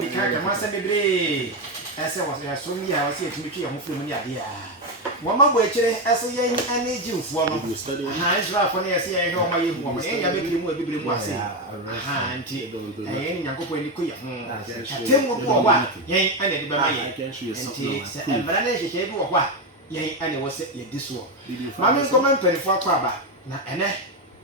the character must be as I was so near, I was here to meet you from the idea. One more way, as a young and a Jew for me study. Nice laugh when I see I know my woman, and I make him with the was auntie, and Uncle Penny Queer. Tim will go away, yea, and it by my and and Vanessa came or what, yea, and it was this one. Mamma come and 24 crabber, and eh,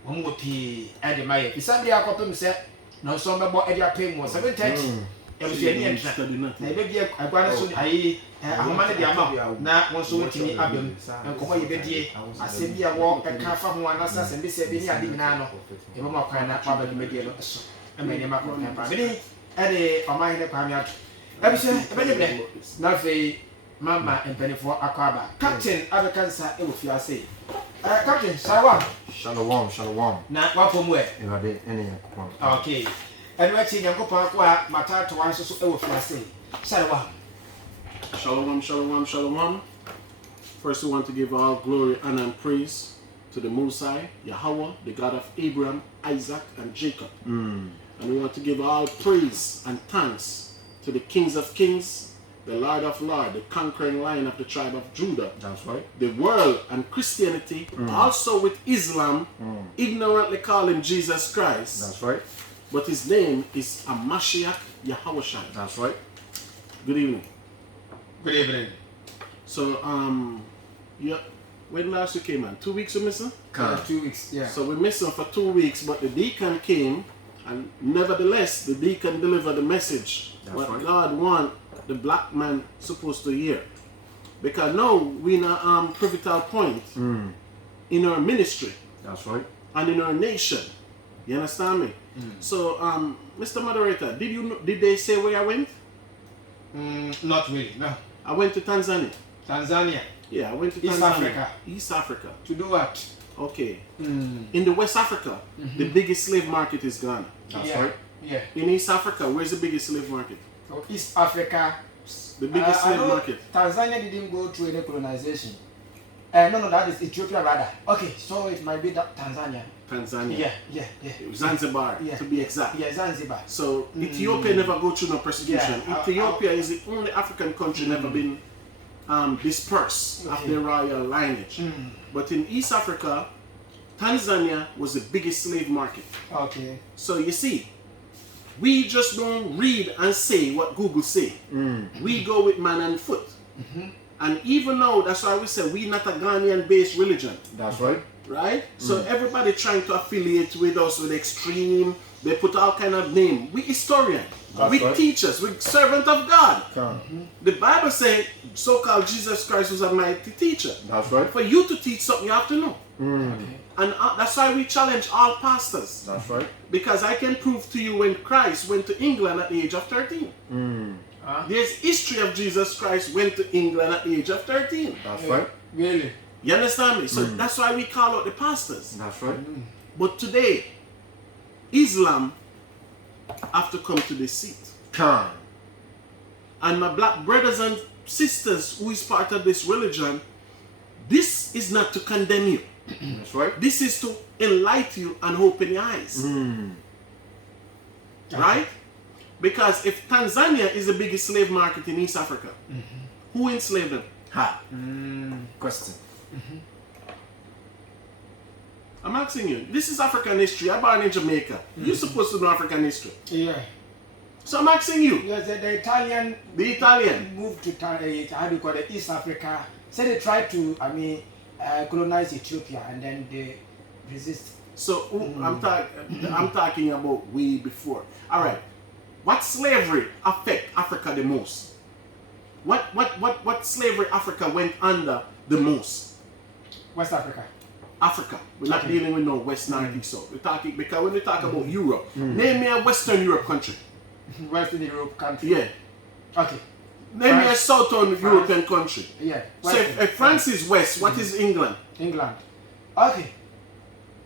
one would be added my. If somebody I got them set, no somber about Eddie paying was 7:10. Maybe I got so I manage the amount now once so to me album and come away the I said be a walk and car from one assassin and this said any adinano. A moment kind of probably media and many macron and family at a mind of Pamiat. Every nothing Mama and Penny for Aquaba. Captain Abacansa, it was your say. Captain Shalom. Now, what from where? You are any okay. And we're seeing Uncle Park, Mata to answer so say. Shalom. First, we want to give all glory, honor, and praise to the Most High, Yahweh, the God of Abraham, Isaac, and Jacob. And we want to give all praise and thanks to the Kings of Kings, the Lord of Lords, the conquering Lion of the tribe of Judah. That's right. The world and Christianity, also with Islam, ignorantly calling Jesus Christ. That's right. But his name is Amashiach Yahushua. That's right. Good evening. Good evening. So, yeah, when last you came, man? 2 weeks we missing? 2 weeks, yeah. So we missed him for 2 weeks, but the deacon came, and nevertheless, the deacon delivered the message. That's what right. God want the black man supposed to hear. Because now we in a pivotal point in our ministry. That's right. And in our nation. You understand me? So, Mr. Moderator, did they say where I went? Not really, no. I went to Tanzania. Tanzania? Yeah, I went to East Tanzania. Africa. East Africa. To do what? Okay. In the West Africa, the biggest slave market is Ghana. That's right. Yeah. In East Africa, where's the biggest slave market? So East Africa. The biggest slave market. Tanzania didn't go through any colonization. No, that is Ethiopia rather. Okay, so it might be that Tanzania. Tanzania. Yeah. Zanzibar, to be exact. Yeah, Zanzibar. So Ethiopia never go through no persecution. Yeah, Ethiopia is the only African country never been dispersed of their royal lineage. But in East Africa, Tanzania was the biggest slave market. Okay. So you see, we just don't read and say what Google say. We go with man and foot. And even now, that's why we say we're not a Ghanaian-based religion. That's right. Right? So everybody trying to affiliate with us with extreme, they put all kind of name. We historian, we teachers, we servant of God. The Bible says so-called Jesus Christ was a mighty teacher. That's right. For you to teach something, you have to know. Okay. And that's why we challenge all pastors. That's right. Because I can prove to you when Christ went to England at the age of 13. There's history of Jesus Christ went to England at the age of 13. That's right. Really? You understand me? So that's why we call out the pastors. That's right. But today, Islam have to come to the seat. And my black brothers and sisters who is part of this religion, this is not to condemn you. That's right. This is to enlighten you and open your eyes. Right? Because if Tanzania is the biggest slave market in East Africa, who enslaved them? Question. I'm asking you. This is African history. I'm born in Jamaica. You're supposed to know African history. Yeah. So I'm asking you. Yes, the Italian. The Italian moved to how do you call it, East Africa. So they tried to, colonize Ethiopia, and then they resist. So I'm talking about way before. All right. What slavery affect Africa the most? What slavery Africa went under the most? West Africa. Africa. We're not dealing with no West, North, East, South. We're talking, because when we talk about Europe, name me a Western Europe country. Western Europe country. Yeah. Okay. Name me a Southern European country. Yeah. So if France is West, what is England? England. Okay.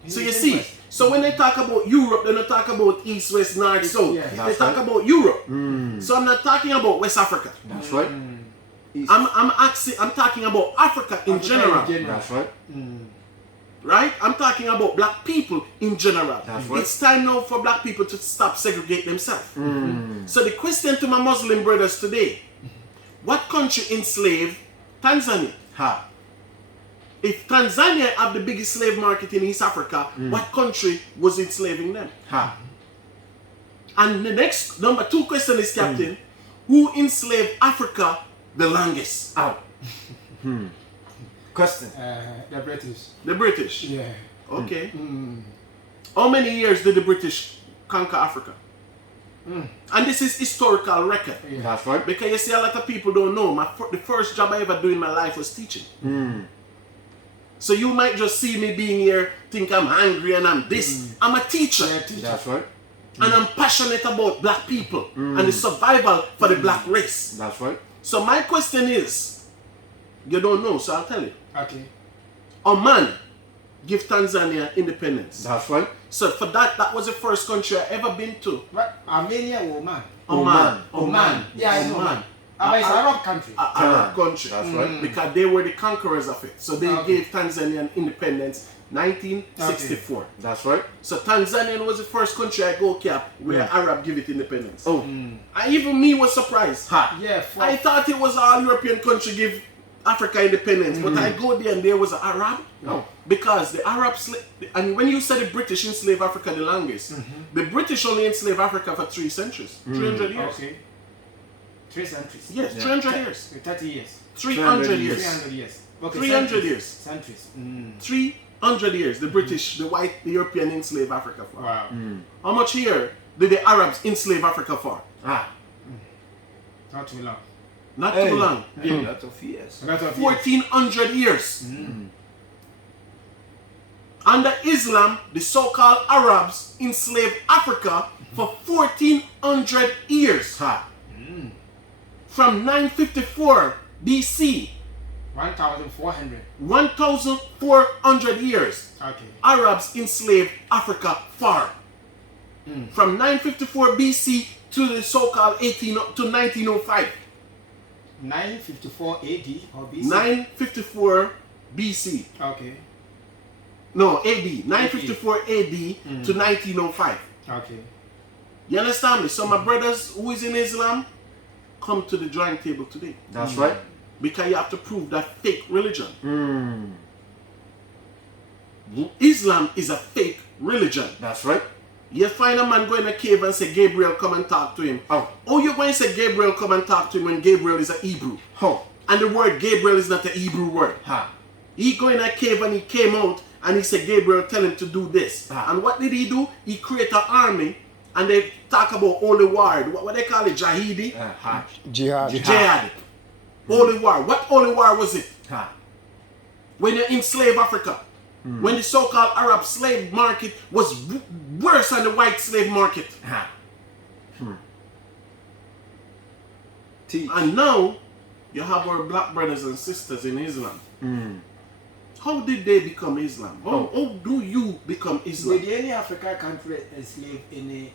So you see, so when they talk about Europe, they don't talk about East, West, North, South. Yeah, they talk about Europe. So I'm not talking about West Africa. That's right. I'm talking about Africa in general. That's right. Right? I'm talking about black people in general. That's right. It's time now for black people to stop segregate themselves. So the question to my Muslim brothers today, what country enslaved Tanzania? Ha. If Tanzania have the biggest slave market in East Africa, what country was enslaving them? Ha. And the next number 2 question is, Captain, who enslaved Africa the longest? Out. Question. The British. The British. Yeah. Okay. How many years did the British conquer Africa? And this is historical record. Yeah. That's right. Because you see, a lot of people don't know. The first job I ever do in my life was teaching. So you might just see me being here, think I'm angry and I'm this. I'm a teacher. Yeah, teacher. That's right. And I'm passionate about black people and the survival for the black race. That's right. So my question is, you don't know, so I'll tell you. Okay. Oman give Tanzania independence. That's right. So for that was the first country I ever been to. What? Armenia or Oman? Oman. Yeah, I know. Oman. It's an Arab country. Arab country. That's right. Because they were the conquerors of it. So they Okay. gave Tanzania an independence 1964. That's right. So Tanzania was the first country I go cap where Arab give it independence. Oh. And even me was surprised. Ha. Yeah. I thought it was all European country give Africa independence, but I go there and there was an Arab. No. Because the Arab and when you said the British enslaved Africa the longest, the British only enslaved Africa for 3 centuries, 300 years. Okay. 3 centuries. Yes, Yeah. 300 years. 30 years. 300 years. 300 years. Okay, 300 centuries. years. Centuries. 300 years. The British, the white, the European enslaved Africa for. Wow. How much here did the Arabs enslave Africa for? Ah. Not too long. Not too long. A lot of years. A lot of years. 1400 years. Under Islam, the so-called Arabs enslaved Africa for 1400 years. Ha. From 954 BC, 1,400. 1400 years, Okay. Arabs enslaved Africa for. From 954 BC to the so-called 1905. 954 AD or BC? 954 BC. Okay. No, AD. 954 AD to 1905. Okay. You understand me? So my brothers who is in Islam, come to the drawing table today. That's right. Because you have to prove that fake religion. Islam is a fake religion. That's right. You find a man go in a cave and say, Gabriel, come and talk to him. Oh, you're going to say Gabriel, come and talk to him when Gabriel is a Hebrew. Oh. And the word Gabriel is not a Hebrew word. Ha. He go in a cave and he came out and he said, Gabriel, tell him to do this. And what did he do? He create an army and they talk about holy war. What they call it? Jahidi? Ha. Jihad. Holy war. What holy war was it? Ha. When you enslave Africa. When the so-called Arab slave market was worse than the white slave market. Ha. And now, you have our black brothers and sisters in Islam. How did they become Islam? How do you become Islam? Did any African country enslave any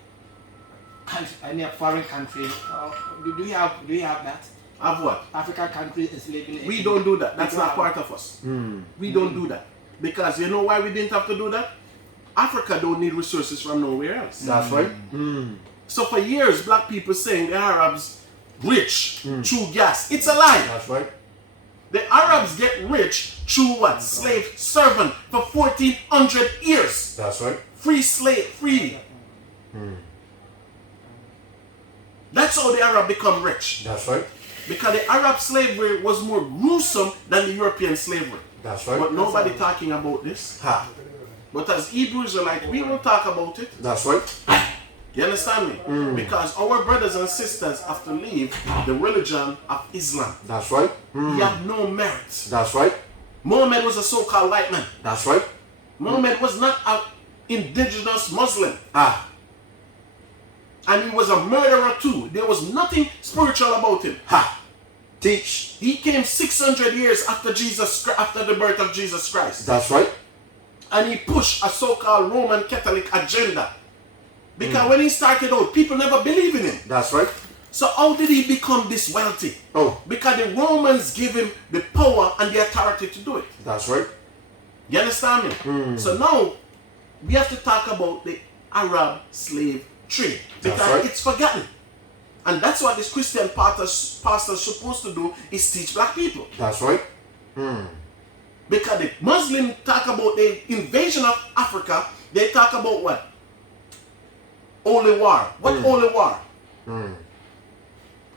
foreign country? Do you have that? Of what? African country enslaving? We don't do that. That's We not don't part of us. We don't do that. Because you know why we didn't have to do that? Africa don't need resources from nowhere else. That's right. So for years, black people saying the Arabs rich through gas. It's a lie. That's right. The Arabs get rich through what? Slave servant for 1400 years. That's right. Free slave, free. That's how the Arab become rich. That's right. Because the Arab slavery was more gruesome than the European slavery. That's right. But nobody talking about this. Ha. But as Hebrews are like, we will talk about it. That's right. You understand me? Because our brothers and sisters have to leave the religion of Islam. That's right. He have no merit. That's right. Muhammad was a so-called white man. That's right. Muhammad was not an indigenous Muslim. Ah. And he was a murderer too. There was nothing spiritual about him. Ha. Teach. He came 600 years after the birth of Jesus Christ. That's right. And he pushed a so-called Roman Catholic agenda. Because when he started out, people never believed in him. That's right. So how did he become this wealthy? Oh. Because the Romans gave him the power and the authority to do it. That's right. You understand me? So now we have to talk about the Arab slave trade because it's forgotten. And that's what this Christian pastor's supposed to do, is teach black people. That's right. Because the Muslims talk about the invasion of Africa, they talk about what? Holy war. What holy war?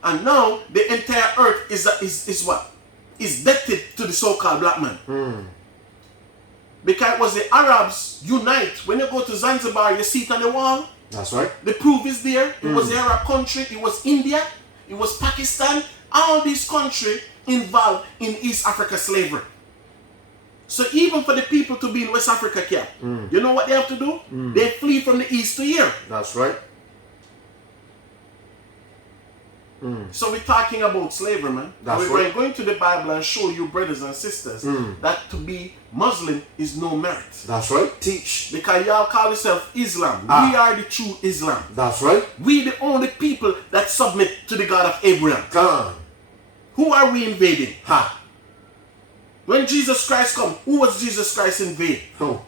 And now the entire earth is what? Is debted to the so-called black man. Because it was the Arabs unite. When you go to Zanzibar, you see it on the wall. That's right. The proof is there. It was the Arab country. It was India. It was Pakistan. All these countries involved in East Africa slavery. So even for the people to be in West Africa camp, you know what they have to do? They flee from the east to here. That's right. So we're talking about slavery, man. That's We're right. going to the Bible and show you, brothers and sisters, that to be Muslim is no merit. That's right. Teach. Because y'all call yourself Islam. We are the true Islam. That's right. We the only people that submit to the God of Abraham. Come on. Who are we invading? Ha. When Jesus Christ come, who was Jesus Christ invade? Oh.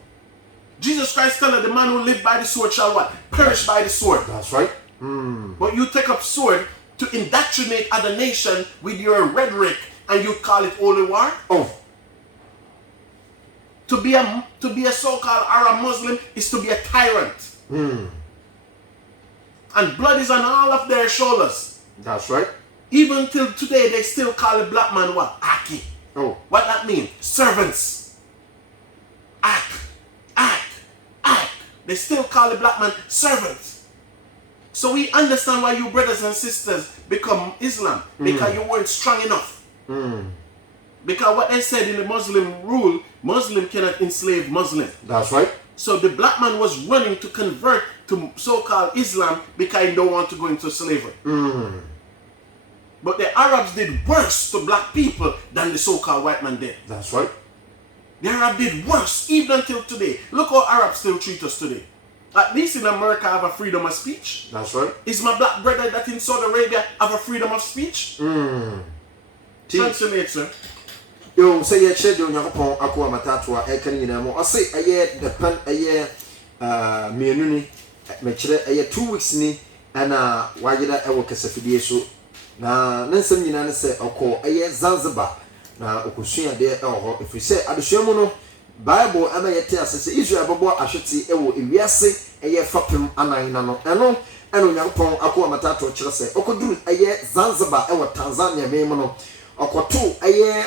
Jesus Christ tell us the man who live by the sword shall what? Perish by the sword. That's right. But you take up sword to indoctrinate other nation with your rhetoric and you call it holy war? Oh. To be a so-called Arab Muslim is to be a tyrant. And blood is on all of their shoulders. That's right. Even till today, they still call a black man what? Aki. Oh. What that mean? Servants. Ak. They still call the black man servants. So we understand why you brothers and sisters become Islam. Because you weren't strong enough. Because what they said in the Muslim rule, Muslim cannot enslave Muslim. That's right. So the black man was running to convert to so-called Islam because he don't want to go into slavery. But the Arabs did worse to black people than the so-called white man did. That's right. The Arab did worse even until today. Look how Arabs still treat us today. At least in America I have a freedom of speech. That's right. Is my black brother that in Saudi Arabia have a freedom of speech? Translate, sir. Yo, say ye chere de Onyankopon akwa matatu a eka nyina mo. Ose eye the pen eye mienu ni me chere eye 2 weeks ni ana wagida ewo kasafidie so. Na nsem nyina ne se okọ eye Zanzibar na okosua de ewo efiri se adesua mu no Bible ama yete asese Israel bobo ahwete ewo ewiase eye fapem anan na no eno Onyankopon akwa matatu chere se okoduru eye Zanzibar ewo Tanzania me mu no okoto eye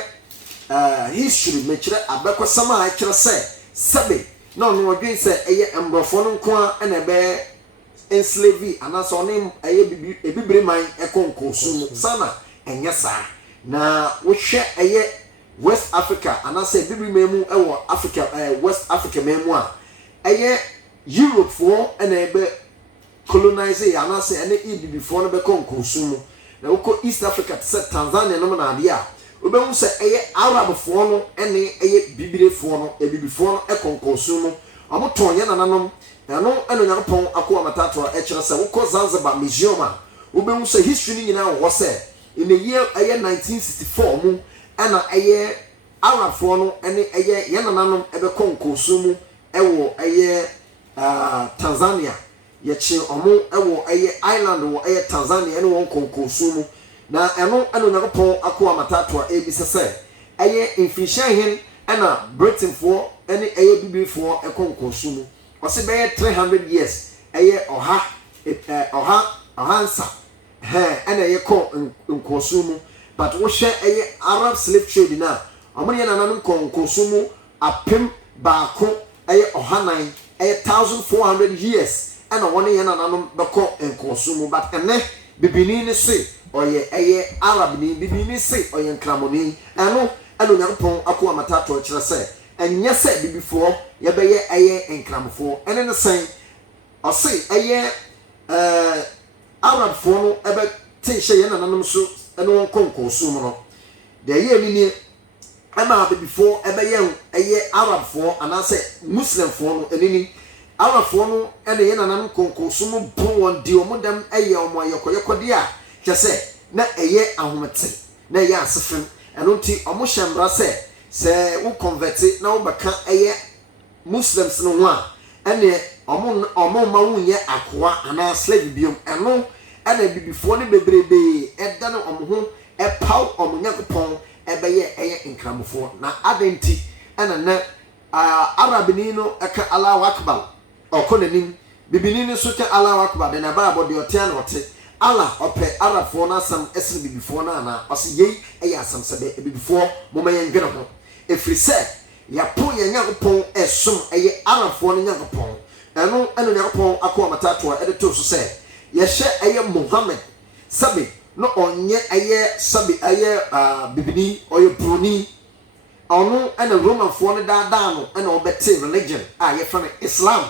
history me chere abekosama a chere se sebe no no odwen se eye embrofo no nko a na be enslave anaso onim eye bibire man ekonko sum sana enye sa na wo hwe eye West Africa anase bibire memu ewo Africa West Africa memu a eye Europe for na ebe colonize anase ene ibibi for no be konko sum na uko East Africa se Tanzania no na ade a obehun se eye Arab fo no ene eye bibire fo no ebibi fo no ekonkosu no amoton ye nananom eno Onyankopon akwa matatu a ekire se woko Zanzibar museum a obehun se history ni nyina wo se in the year eye 1964 mu ana eye Arab fo no ene eye ye nananom ebe konkosu mu ewo eye Tanzania ye chi omo ewo eye island wo eye Tanzania ene won konkosu mu na eno Onyankopon akwa matatu a ebi sese eye infishan hin na Britain for any eye bibi for ekonkosu mu o se be 300 years eye ohansa ena eye ko nkosu mu but wo hwe eye Arab slave trade na omone na nan konkosu mu apem baako eye ohanan eye 1400 years ena woni ye na nan beko nkosu mu but ene bibini ni se oye eye Arab ni bibini se oye nkramoni eno Onyankopon akwa matatu kire se enye se bibifo ye be ye eye nkramfo ene ne sen o se eye Arab fo no ebe te hye ye nananom so ene won konkosu mu no de ye ni ama bibifo ebe ye eye Arab fo anase Muslim fo no enini Arab fo no ene ye nananom konkosu mu bon won di omodam eye omo yekode a kese na eye ahomete na eye asefem eno nti omo hyemra se sɛ wo convert na wo bɛka ɛyɛ Muslims no ho a ɛne ɔmo ma wo nyɛ akoa anaa slave biom ɛno ɛna bibifoɔ no bebrebe ɛda no ɔmo ho ɛpaw ɔmo Nyankopɔn ɛbɛyɛ ɛyɛ nkramofoɔ na adenti ɛna na Arabini no ɛka Allahu Akbar ɔkɔ n'anim bibini no so ka Allahu Akbar de na Bible de ɔte na ɔte Allah ɔpɛ Arabfoɔ no asam ɛsene bibifoɔ no ana ɔse yei ɛyɛ asam sɛbɛ bibifoɔ moma yɛn dwene ho ɛfiri sɛ yɛpo yɛn Nyankopɔn ɛsom ɛyɛ Arabfoɔ no Nyankopɔn ɛno ɛno Nyankopɔn akɔ amatato a ɛde to so sɛ yɛhyɛ ɛyɛ Muhammad sabi no ɔnyɛ ɛyɛ sabi ɛyɛ bibini ɔyɛ broni ɔno ɛna Romanfoɔ no daadaa no ɛna ɔbɛte religion a yɛfrɛ no Islam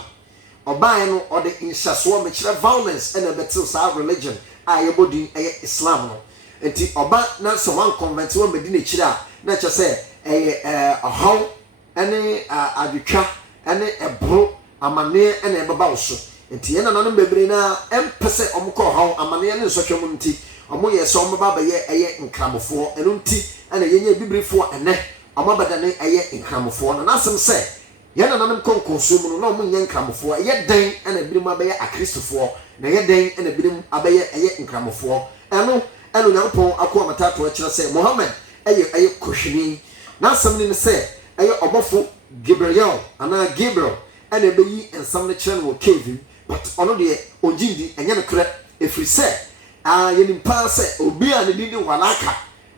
ɔbaa no ɔde nhyɛsoɔ mekyerɛ violence ɛna bɛte saa religion a yɛbɔ din ɛyɛ Islam no nti ɔba na sɛ wan convert wɔn bɛdi n'akyiri a na kyerɛ sɛ ɛyɛ ɔhaw ɛne adwitwa ɛne ɛboro amanneɛ ɛna ɛbɛba wo so nti yɛn nananom bebree na ɛmpɛ sɛ ɔmo kɔ ɔhaw amanneɛ ne nsɔhwɛ mu nti ɔmo yɛ sɛ ɔmo ba bɛyɛ ɛyɛ nkramofoɔ ɛno nti ɛna yɛnyɛ bibilifoɔ ɛnɛ ɔmo abɛda ne ɛyɛ nkramofoɔ na n'asɛm sɛ yɛn nananom kɔnkɔnsuo mu no na ɔmo nyɛ nkramofoɔ ɛyɛ dɛn ɛna ebinom abɛyɛ akristofoɔ na ɛyɛ dɛn ɛna ebinom abɛyɛ ɛyɛ nkramofoɔ ɛno ɛna Onyankopɔn akɔ amatato akyerɛ sɛ Muhammad ɛyɛ kɔhwini n'asɛm ne sɛ ɛyɛ ɔbɔfo Gabriel anaa Gabriel ɛna ɛbɛyi nsɛm no kyerɛ no wɔ cave but ɔno deɛ ɔgyindi ɛnyɛ no korɛ ɛfiri sɛ yɛnim paa sɛ obi a ne din de Walaka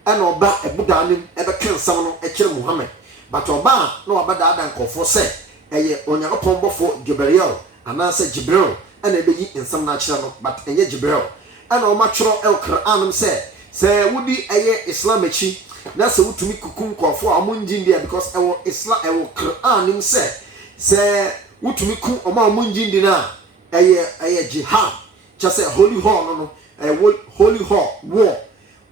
ɛna ɔba ɛbudaa nim ɛbɛka nsɛm no ɛkyerɛ Muhammad but ɔba na wabɛdaadaa nkɔfoɔ sɛ ɛyɛ Onyankopɔn bɔfo Gabriel anaasɛ Jibril ɛna ɛbɛyi nsɛm no akyerɛ no but ɛnyɛ Jibril ɛna ɔmatwerɛ ɛwɔ Qur'an sɛ wodi ɛyɛ Islam akyi na sɛ wotumi kuku nkɔfoɔ a ɔmo ngyin deɛ because ɛwɔ Islam ɛwɔ Qur'an sɛ wotumi ku ɔmo a ɔmo ngyin di na ɛyɛ jihad kyɛ sɛ holy war no ɛyɛ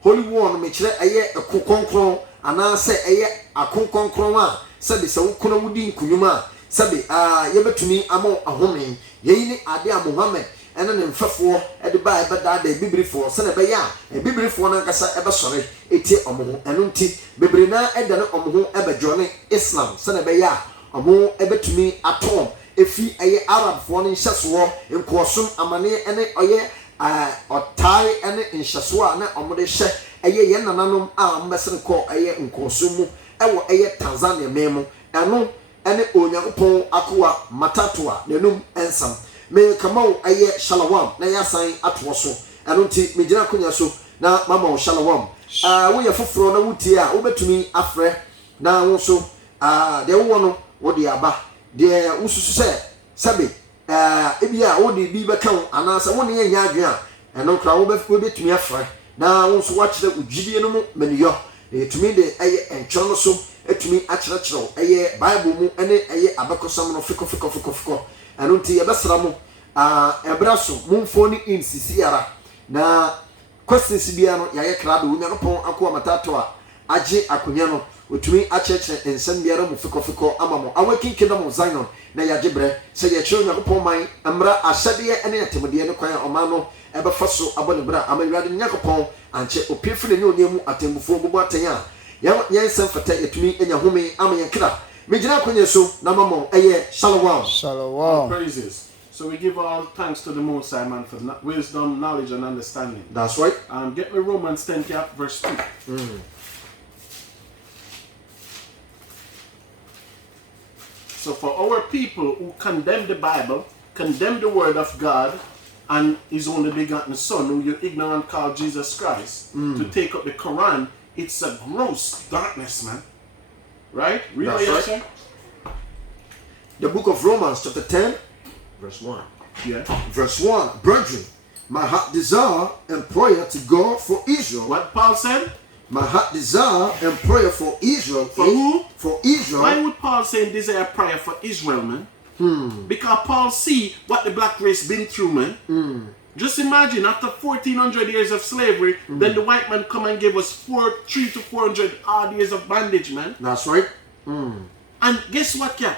holy war no mekyerɛ ɛyɛ ɛko kɔnkɔn anaasɛ ɛyɛ ako kɔnkɔn a sɛbi sɛ wokona wodi nkunyum a sɛbi yɛbɛtumi ama ahome yɛyi ne ade a Muhammad ɛne ne mfɛfoɔ ɛde ba ɛbɛdaadaa bibilifoɔ sɛnɛ ɛbɛyɛ a bibilifoɔ no ankasa ɛbɛsɔre etie ɔmo ho ɛno nti bebree naa ɛdane ɔmo ho ɛbɛdwɔne Islam sɛnɛ ɛbɛyɛ a ɔmo ɛbɛtumi atɔn efi ɛyɛ Arabfoɔ no nhyɛsoɔ nkɔɔsom amaneɛ ɛne ɔyɛ ɔtae ɛne nhyɛsoɔ a na ɔmo de hyɛ ɛyɛ yɛn nananom a ɔmo bɛsene kɔ ɛyɛ nkɔɔsom mu ɛwɔ ɛyɛ Tanzania man mu ɛno ɛne Onyankopɔn akoa matato a n'anum ɛnsam me kamau ɛyɛ shalawam na yɛasan atoɔ so ɛno nti megyina akonnwa so na mama wo shalawam woyɛ foforɔ na wotie a wobɛtumi afrɛ na wo so deɛ wowɔ no wode aba deɛ wosusu sɛbe ebi a wode bi bɛka wo anaasɛ wo ne yɛ nya adwene a ɛno kora wobɛtumi afrɛ na wo nso woakyerɛ wo gyidie no mu maniyɔ na yɛtumi de ɛyɛ ɛntwerɛ no so atumi akyerɛkyerɛw ɛyɛ Bible mu ɛne ɛyɛ abɛkɔsɛm no fikɔ ɛno nti yɛbɛsra mo ɛbrɛ so momfo ne insisi ara na questions bia no yɛayɛ krado Onyankopɔn akɔ amatato a agye akonnwa no otumi akyerɛkyerɛ nsɛm biara mu fikɔ ama mo Awakening Kingdom of Zion na yɛagye brɛ sɛ yɛkyerɛ Onyankopɔn man mmara ahyɛdeɛ ne atemudeɛ ne kwan a ɔman no ɛbɛfa so abɔ ne brɛ ama Awurade Nyankopɔn ankyɛ opie firi ne onye mu atembufoɔ bubu atɛn a yɛn nsɛm fata yɛtumi anya home ama yɛn kra megyina akonnwa so na mama ɛyɛ shalom praises. So we give all thanks to the Most High Man for wisdom, knowledge, and understanding. That's right. Get me Romans 10 verse 2. So for our people who condemn the Bible, condemn the Word of God, and His only begotten Son, who you ignorant call Jesus Christ, to take up the Quran, it's a gross darkness, man. Right? Read what you say. The book of Romans chapter 10. Verse 1. Yeah. Verse 1. Brethren, my heart desire and prayer to God for Israel. What Paul said? My heart desire and prayer for Israel. For who? For Israel. Why would Paul say desire prayer for Israel, man? Because Paul see what the black race been through, man. Just imagine, after 1400 years of slavery, then the white man come and give us 300 to 400 odd years of bondage, man. That's right. And guess what, Cap?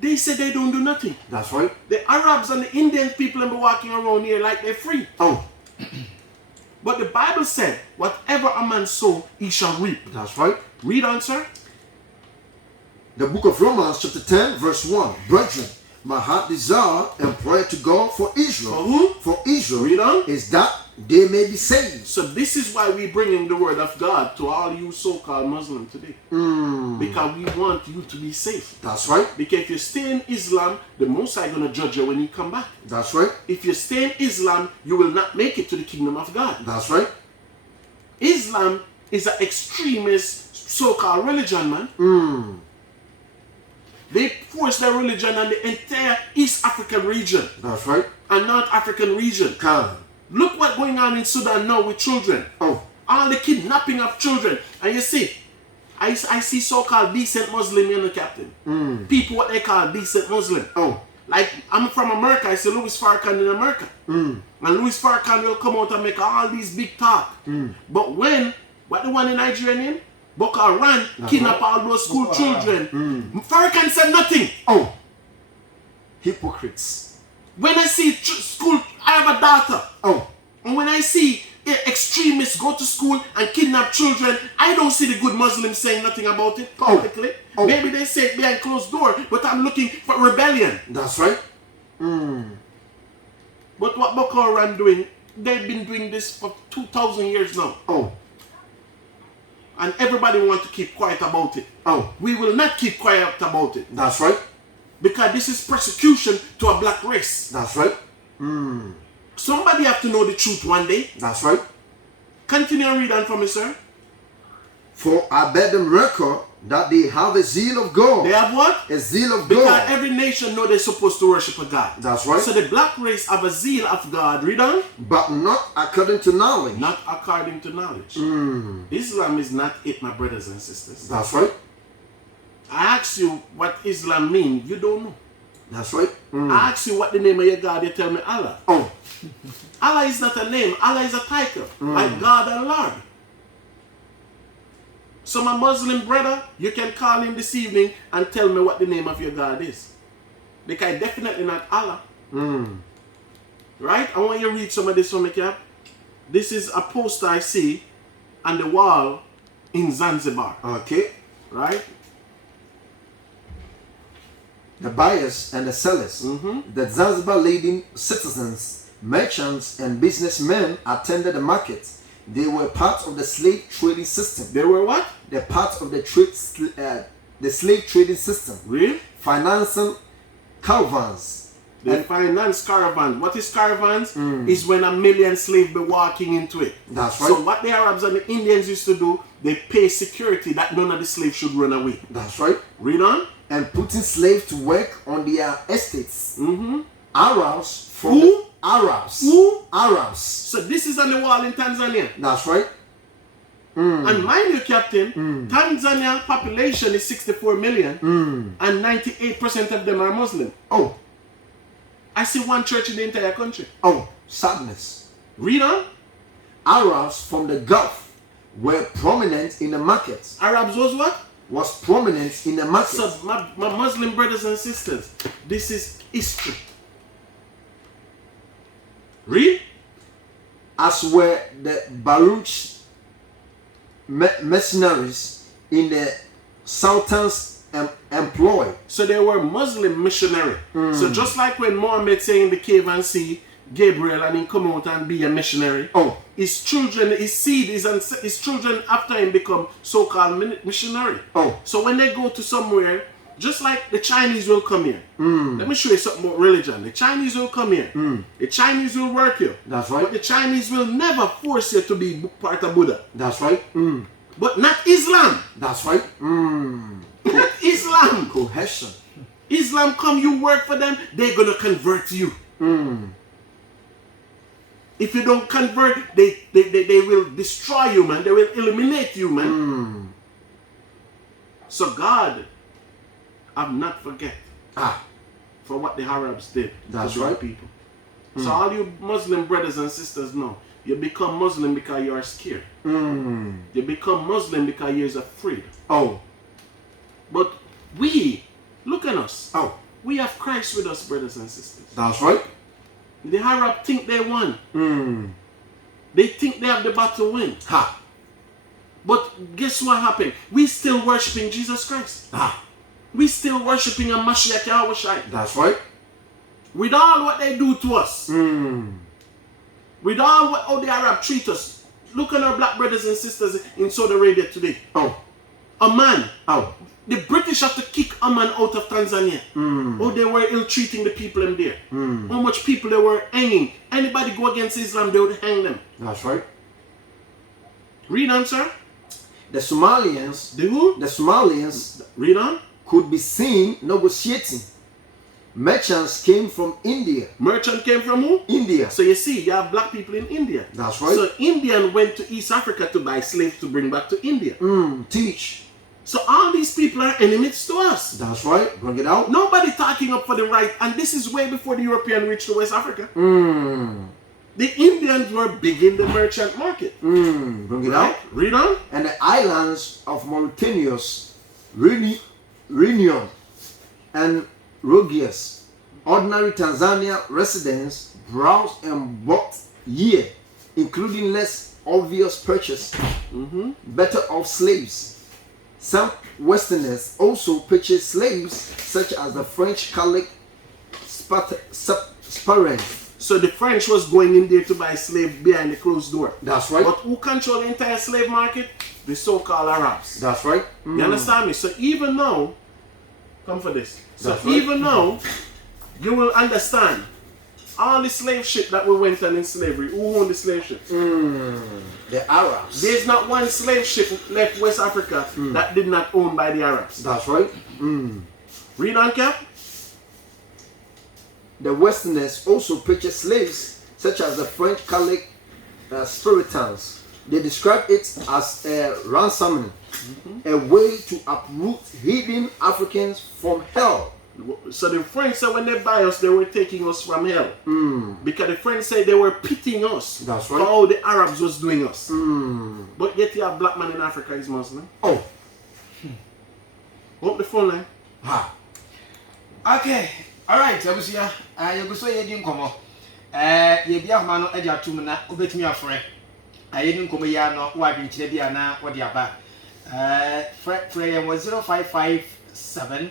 They say they don't do nothing. That's right. The Arabs and the Indian people be walking around here like they're free. Oh. But the Bible said, whatever a man sow, he shall reap. That's right. Read on, sir. The book of Romans chapter 10 verse 1. Brethren, my heart desire and prayer to God for Israel. For who? For Israel. Read on. Is that they may be saved. So this is why we bring in the word of God to all you so-called Muslims today. Because we want you to be safe. That's right. Because if you stay in Islam, the Most High going to judge you when you come back. That's right. If you stay in Islam, you will not make it to the kingdom of God. That's right. Islam is an extremist so-called religion, man. They force their religion on the entire East African region. That's right. And North African region. Look what's going on in Sudan now with children. Oh. All the kidnapping of children. And you see, I see so-called decent Muslim in the captain. People what they call decent Muslim. Oh. Like, I'm from America, I see Louis Farrakhan in America. And Louis Farrakhan will come out and make all these big talk. But when, what the one in Nigeria name? Boko Haram kidnap all those school children. Farrakhan said nothing. Oh. Hypocrites. When I see school, I have a daughter. Oh. And when I see extremists go to school and kidnap children, I don't see the good Muslims saying nothing about it publicly. Oh. Maybe they say it behind closed door, but I'm looking for rebellion. That's right. But what Boko Haram doing, they've been doing this for 2,000 years now. Oh. And everybody wants to keep quiet about it. Oh. We will not keep quiet about it. That's right. Because this is persecution to a black race. That's right. Somebody have to know the truth one day. That's right. Continue and read on for me, sir. For I bear them record that they have a zeal of God. They have what? A zeal of because God. Every nation know they're supposed to worship a God. That's right. So the black race have a zeal of God. Read on. But not according to knowledge. Not according to knowledge. Islam is not it, my brothers and sisters. That's right. I ask you what Islam means, you don't know. That's right. I ask you what the name of your God, you tell me Allah. Oh. Allah is not a name, Allah is a title. Like God and Lord. So my Muslim brother, you can call him this evening and tell me what the name of your God is. Because definitely not Allah. Right? I want you to read some of this for me, Cap. This is a poster I see on the wall in Zanzibar. Okay. Right? The buyers and the sellers, the Zanzibar leading citizens, merchants, and businessmen attended the market. They were part of the slave trading system. They were what? They're part of the slave trading system. Really? Financing caravans. They finance caravans. What is caravans? Is when 1 million slaves be walking into it. That's right. So what the Arabs and the Indians used to do, they pay security that none of the slaves should run away. That's right. Read on. And putting slaves to work on their estates. Arabs from Who? Arabs. Who? Arabs. So this is on the wall in Tanzania. That's right. And mind you, Captain, Tanzania population is 64 million and 98% of them are Muslim. Oh. I see one church in the entire country. Oh, sadness. Read on. Arabs from the Gulf were prominent in the markets. Arabs was what? Was prominent in the market. So my Muslim brothers and sisters, this is history. Read. As were the Baruch mercenaries in the Sultan's employ. So they were Muslim missionary. So just like when Muhammad say in the cave and see Gabriel and he come out and be a missionary. Oh. His children, his seed, his children after him become so-called missionary. Oh. So when they go to somewhere, just like the Chinese will come here. Let me show you something about religion. The Chinese will come here. The Chinese will work you. That's right. But the Chinese will never force you to be part of Buddha. That's right. But not Islam. That's right. Not Islam. Cohesion. Islam come, you work for them, they're going to convert you. If you don't convert, they will destroy you, man. They will eliminate you, man. So God have not forget for what the Arabs did. That's to the right. People. So all you Muslim brothers and sisters know, you become Muslim because you are scared. You become Muslim because you're afraid. Oh. But we, look at us. Oh. We have Christ with us, brothers and sisters. That's right. The Arab think they won. They think they have the battle win. Ha. But guess what happened? We still worshiping Jesus Christ. we still worshipping a Mashiach Yahushai. That's right. With all what they do to us. With all what how the Arab treat us. Look at our black brothers and sisters in Saudi Arabia today. Oh. Oman. Oh. The British have to kick Oman out of Tanzania. Oh, they were ill-treating the people in there. How much people they were hanging. Anybody go against Islam, they would hang them. That's right. Read on, sir. The Somalians, The who? the Somalians Read on. could be seen negotiating. Merchants came from India. Merchant came from who? India. So you see, you have black people in India. That's right. So Indian went to East Africa to buy slaves to bring back to India. Teach. So all these people are enemies to us. That's right. Bring it out. Nobody talking up for the right. And this is way before the European reached to West Africa. The Indians were big in the merchant market. Bring it out. Read on. And the islands of Mauritania's Reunion and Rogias, ordinary Tanzania residents browsed and bought year, including less obvious purchase, better off slaves. Some Westerners also purchased slaves, such as the French Catholic Sparran. So the French was going in there to buy slaves behind the closed door. That's right. But who control the entire slave market? The so-called Arabs. That's right. You understand me? So even now, come for this. So That's right. even now, you will understand all the slave ship that we went on in slavery. Who owned the slave ship? The Arabs. There's not one slave ship left West Africa that did not owned by the Arabs. That's right. Read on, Cap. The Westerners also purchased slaves, such as the French Catholic Spiritans. They describe it as a ransoming, a way to uproot hidden Africans from hell. So the French said when they buy us, they were taking us from hell. Because the French said they were pitying us. That's for right. how the Arabs was doing us. But yet you have black man in Africa is Muslim. Oh. Open the phone line. Ha. Okay. All right. Abusia. You go so ye di nkomo. Ye bia homa no e dia tum na obetumi afre. Ye di nkomo ya no wa adwenkyere bia na wo di aba. Frɛ yɛn wɔ 0557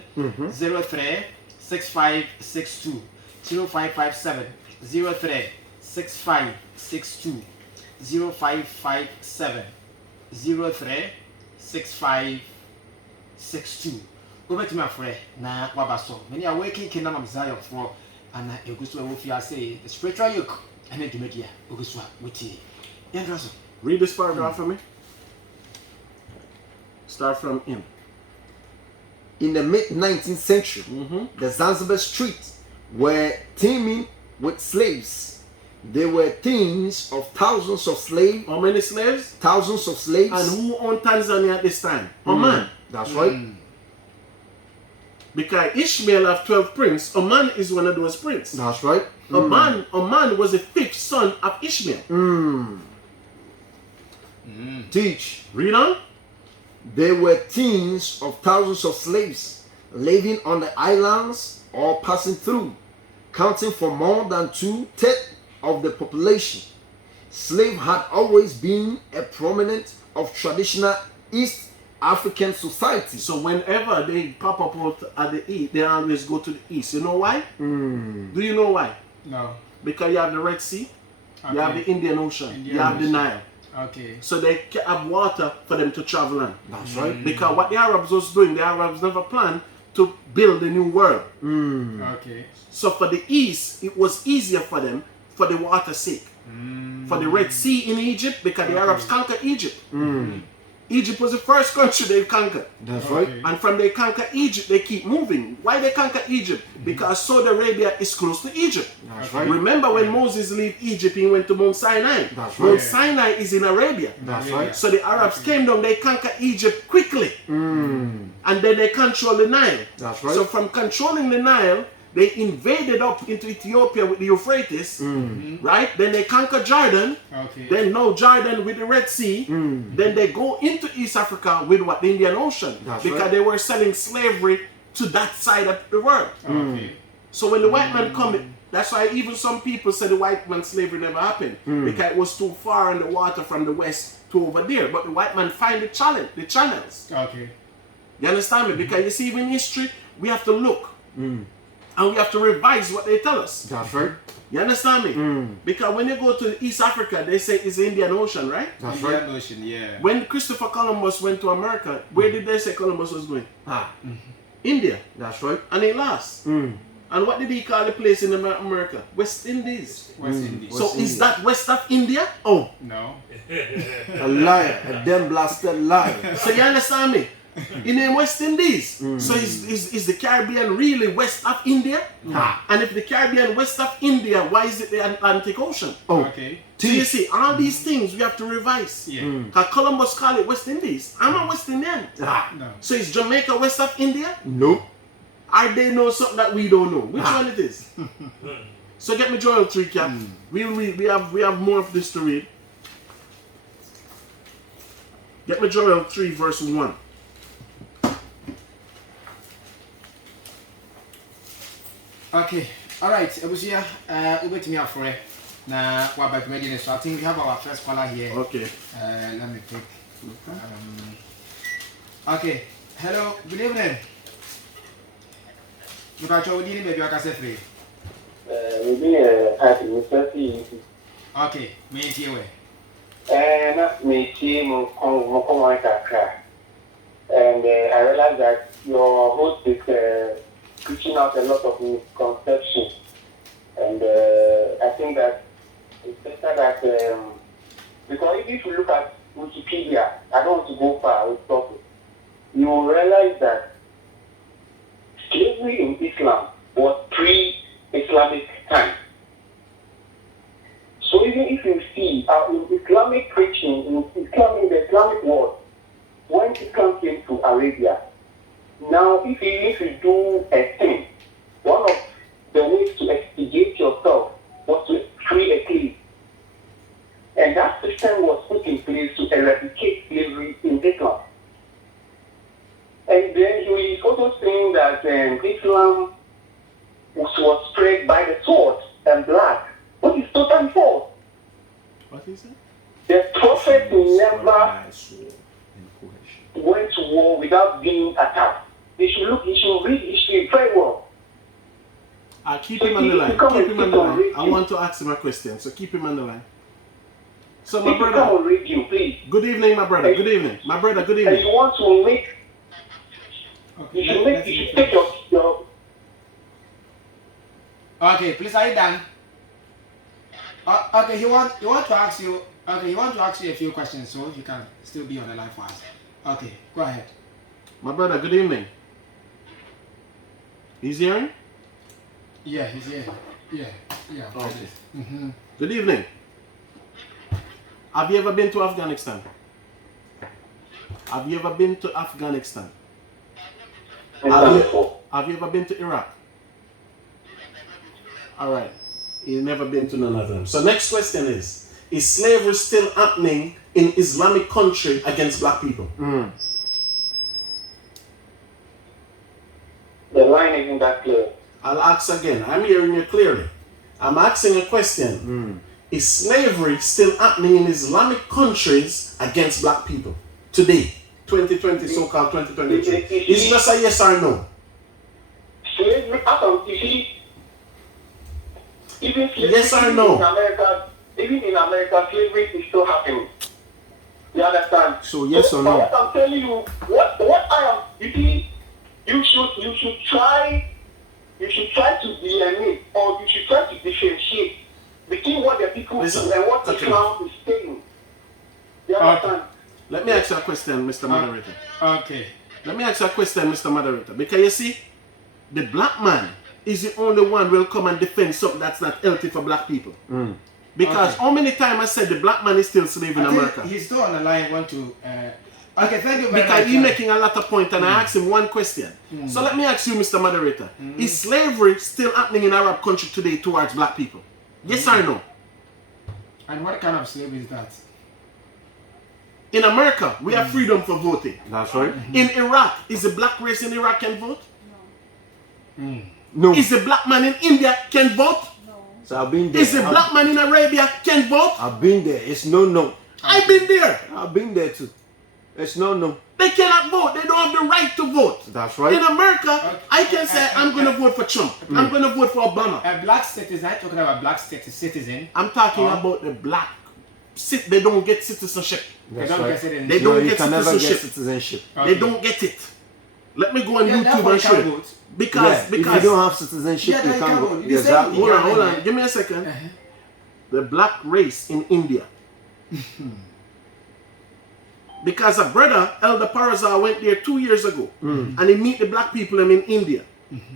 03 6562 0557 03 6562 0557 03 6562. Obetumi afre na waba so. Many are waking kingdom of Zion for ana egusu e wo fi ase the spiritual yoke and the media ogusu wuti. Yandraso. Read this paragraph for me. Start from him. In the mid-19th century, the Zanzibar streets were teeming with slaves. There were teams of thousands of slaves. How many slaves? Thousands of slaves. And who owned Tanzania at this time? Oman. That's right. Because Ishmael have 12 princes. Oman is one of those princes. That's right. Oman was the 5th son of Ishmael. Teach. Read on. There were teams of thousands of slaves living on the islands or passing through, counting for more than 2/3 of the population. Slave had always been a prominent of traditional East African society. So whenever they pop up out at the east, they always go to the east. You know why? Do you know why? No. Because you have the Red Sea, you have the Indian Ocean, you have the Nile. Okay. So they have water for them to travel on. That's right. Because what the Arabs was doing, the Arabs never planned to build a new world. Okay. So for the east, it was easier for them for the water's sake. For the Red Sea in Egypt, because the Arabs conquered Egypt. Egypt was the first country they conquered. That's right. And from they conquer Egypt, they keep moving. Why they conquer Egypt? Because Saudi Arabia is close to Egypt. That's right. Remember when Moses left Egypt, he went to Mount Sinai. That's Mount right. Sinai is in Arabia. That's right. So the Arabs came down, they conquered Egypt quickly. And then they control the Nile. That's right. So from controlling the Nile, they invaded up into Ethiopia with the Euphrates, right? Then they conquer Jordan. Okay. Then now Jordan with the Red Sea. Then they go into East Africa with what? The Indian Ocean. That's because right. they were selling slavery to that side of the world. Okay. So when the white man come in, that's why even some people say the white man slavery never happened. Because it was too far in the water from the west to over there. But the white man find the channels. Okay. You understand me? Because you see, in history, we have to look. And we have to revise what they tell us. That's right. You understand me? Because when you go to East Africa, they say it's the Indian Ocean, right? That's Indian right. Ocean, yeah. When Christopher Columbus went to America, where did they say Columbus was going? India. That's right. And he lost. And what did he call the place in America? West Indies. West Indies. So is that west of India? Oh. No. A liar, a damn blasted liar. So you understand me? In West Indies. So is the Caribbean really west of India? And if the Caribbean west of India, why is it the Atlantic Ocean? Oh, Okay. So you see, all these things we have to revise. Yeah. Because Columbus called it West Indies. I'm a West Indian. No. So is Jamaica west of India? nope. Or they know something that we don't know? Which one it is? So get me Joel 3 cap. We'll read. We have more of this to read. Get me Joel 3 verse 1. Okay. All right. Ebusia, wait me out for it. Now, what about me? So I think we have our first caller here. Okay. Let me pick. Okay. Hello. Good evening. You got your dealing, baby. I can say free. Maybe happy Mr. Okay. Me and you. Me team and I realize that your host is preaching out a lot of misconceptions, and I think that it's better that because if you look at Wikipedia, I don't want to go far with topic, you will realize that slavery in Islam was pre-Islamic time. So even if you see in Islamic preaching, in the Islamic world, when Islam came to Arabia, now if you do a thing, one of the ways to extigate yourself was to free a slave. And that system was put in place to eradicate slavery in Islam. And then he is also saying that Islam was spread by the sword and blood, which is totally false. What is it? The prophet never went to war without being attacked. You should read history very well. I'll keep him on the line. Keep him on the line. I want to ask him a question, so keep him on the line. So my brother, come on radio, please. Good evening, my brother. Good evening. My brother, good evening. And you want to make, Okay. you should take your Okay, please, are you done? Okay, he want to ask you. Okay, he want to ask you a few questions, so you can still be on the line for us. Okay, go ahead. My brother, good evening. He's hearing? Yeah, he's here. Yeah. Okay. Good evening. Have you ever been to Afghanistan? Have you ever been to Afghanistan? Have you ever been to Iraq? All right. You've never been to none of them. So next question is slavery still happening in Islamic country against black people? The line isn't that clear. I'll ask again. I'm hearing you clearly. I'm asking a question. Is slavery still happening in Islamic countries against black people today? 2020, so-called 2023. It's just a yes or no. Slavery, even slavery Yes or no? Even in America, slavery is still happening. You understand? So yes or no? What I'm telling you, what I am, you should try to delineate, or you should try to differentiate between what the people do and what Islam is saying. You understand? Let me ask you a question, Mr. Moderator. Okay. Let me ask you a question, Mr. Moderator. Because you see, the black man is the only one who will come and defend something that's not healthy for black people. Because how many times I said the black man is still slave in America? He's still on the line. Want to? Okay, thank you very much. Because he's making a lot of points, and I asked him one question. So let me ask you, Mr. Moderator. Is slavery still happening in Arab country today towards black people? Yes or no? And what kind of slavery is that? In America, we have freedom for voting. That's right. In Iraq, is the black race in Iraq can vote? No. Is the black man in India can vote? So I've been there. Is the black man in Arabia can vote? I've been there. It's no. I've been there. I've been there too. It's no. They cannot vote. They don't have the right to vote. That's right. In America, I can say I'm going to vote for Trump. I'm going to vote for Obama. A black citizen. I'm talking about black citizen. I'm talking about the black. They don't get citizenship. They don't get it. They don't you get can never citizenship. get citizenship. They don't get it. Let me go on YouTube therefore and show you you. can't vote. If you don't have citizenship, Yeah, you you can't can't go. vote. Exactly. Hold on. Give me a second. The black race in India. Because a brother, Elder Parazar, went there 2 years ago. And he meet the black people in India.